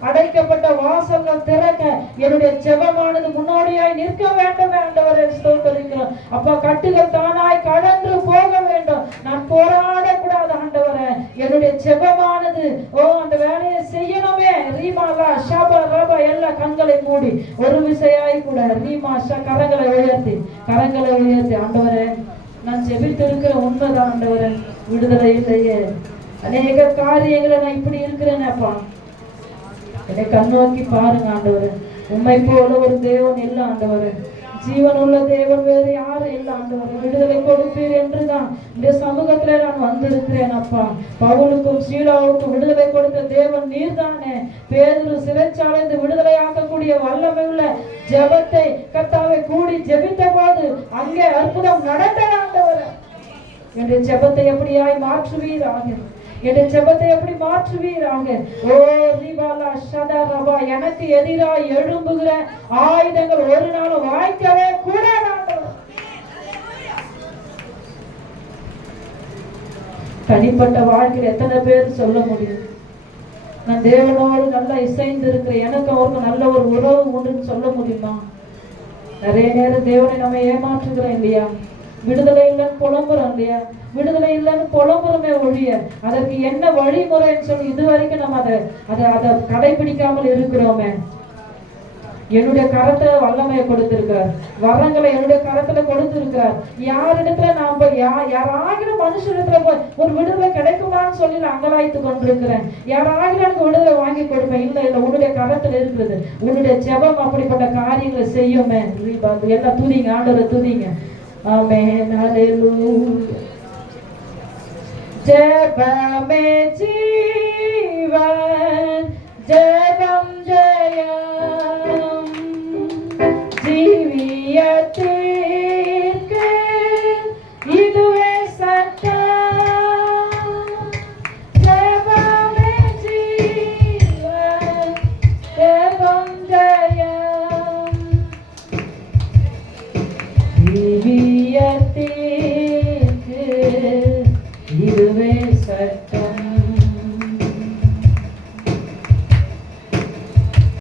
அடைக்கப்பட்ட வாசல்கள் திறக்க என்னுடைய ஜெபமானது முன்னோடியாய் நிற்க வேண்டும் ஆண்டவரே. ஸ்தோத்திரிக்கிறோம் அப்பா. கட்டுகள் தானாய் கடந்து போக வேண்டும். நான் போராடக்கூடாது ஆண்டவரே. என்னுடைய ஜெபமானது அந்த வேலையை செய்யணுமே. ரீமாலா ஷபா ரபா எல்லா கண்களை மூடி ஒரு விசையாய் கூட ரீமாஷா கரங்களை உயர்த்தி ஆண்டவரே நான் ஜெபித்திருக்கிற உண்மைதான் ஆண்டவரே. விடுதலை இல்லையே. அநேக காரியங்களை நான் இப்படி இருக்கிறேனேப்பா. என்னை கண்ணோக்கி பாருங்க ஆண்டவரே. உண்மை போல ஒரு தேவன் இல்லை ஆண்டவரே. ஜீவன் உள்ள தேவன் வேறு யாரும் இல்லை ஆண்டவரே. விடுதலை கொடுப்பீர் என்றுதான் இந்த சமூகத்துல நான் வந்திருக்கிறேன் அப்பா. பவுலுக்கும் சீலாவுக்கும் விடுதலை கொடுத்த தேவன் நீர்தானே. பேதுரு சிறைச்சாலை இந்த விடுதலை ஆக்கக்கூடிய வல்லமை உள்ள ஜெபத்தை கர்த்தாவை கூடி ஜெபித்த போது அங்கே அற்புதம் நடந்தது ஆண்டவரே. என்னுடைய ஜெபத்தை எப்படியாய் மாற்றுவீராக. என்னுடைய ஜெபத்தை எப்படி மாற்றுவீராக. ஓ ரிபாலா ஷதா ரபா. எனக்கு எதிராக எழும்புகிற ஆயுதங்கள் ஒரு நாளும் வாய்க்கவே கூடாது. தனிப்பட்ட வாழ்க்கையில் எத்தனை பேர் சொல்ல முடியும்? நான் தேவனோடு நல்லா இசைந்து இருக்கிறேன், எனக்கு அவருக்கு நல்ல ஒரு உறவு உண்டுன்னு சொல்ல முடியுமா? நிறைய நேரம் தேவனை நம்ம ஏமாற்றுகிறோம் இல்லையா? விடுதலை இல்லைன்னு புலம்புறோம் இல்லையா? விடுதலை இல்லைன்னு புலம்புறமே ஒழிய அதற்கு என்ன வழிமுறைன்னு சொல்லி இதுவரைக்கும் நம்ம அதை கடைபிடிக்காமல் இருக்கிறோமே. என்னுடைய கரத்தை வல்லமையை கொடுத்திருக்கிறார். வரங்களை என்னுடைய கரத்துல கொடுத்திருக்கிறார். யாரிடத்துல நாம யாராகிலும் மனுஷனிடத்துல போய் ஒரு விடுதலை கிடைக்குமான்னு சொல்லி நான் அங்கலாய்த்து கொண்டிருக்கிறேன். யாராகிலும் எனக்கு விடுதலை வாங்கி கொடுப்பேன். இல்லை உன்னுடைய கரத்துல இருக்கிறது. உன்னுடைய ஜெபம் அப்படிப்பட்ட காரியங்களை செய்யுமே. எல்லாம் துதிங்க, ஆண்டவரை துதிங்க. ஆமென். ஹல்லேலூயா. ஜெபமே ஜீவன், ஜெபம் ஜெயம், ஜீவியத்திற்கு இதுவே சட்டம். ஜெபமே ஜீவன், ஜெபம் ஜெயம், ஜீவியத்திற்கு இதுவே சட்டம்.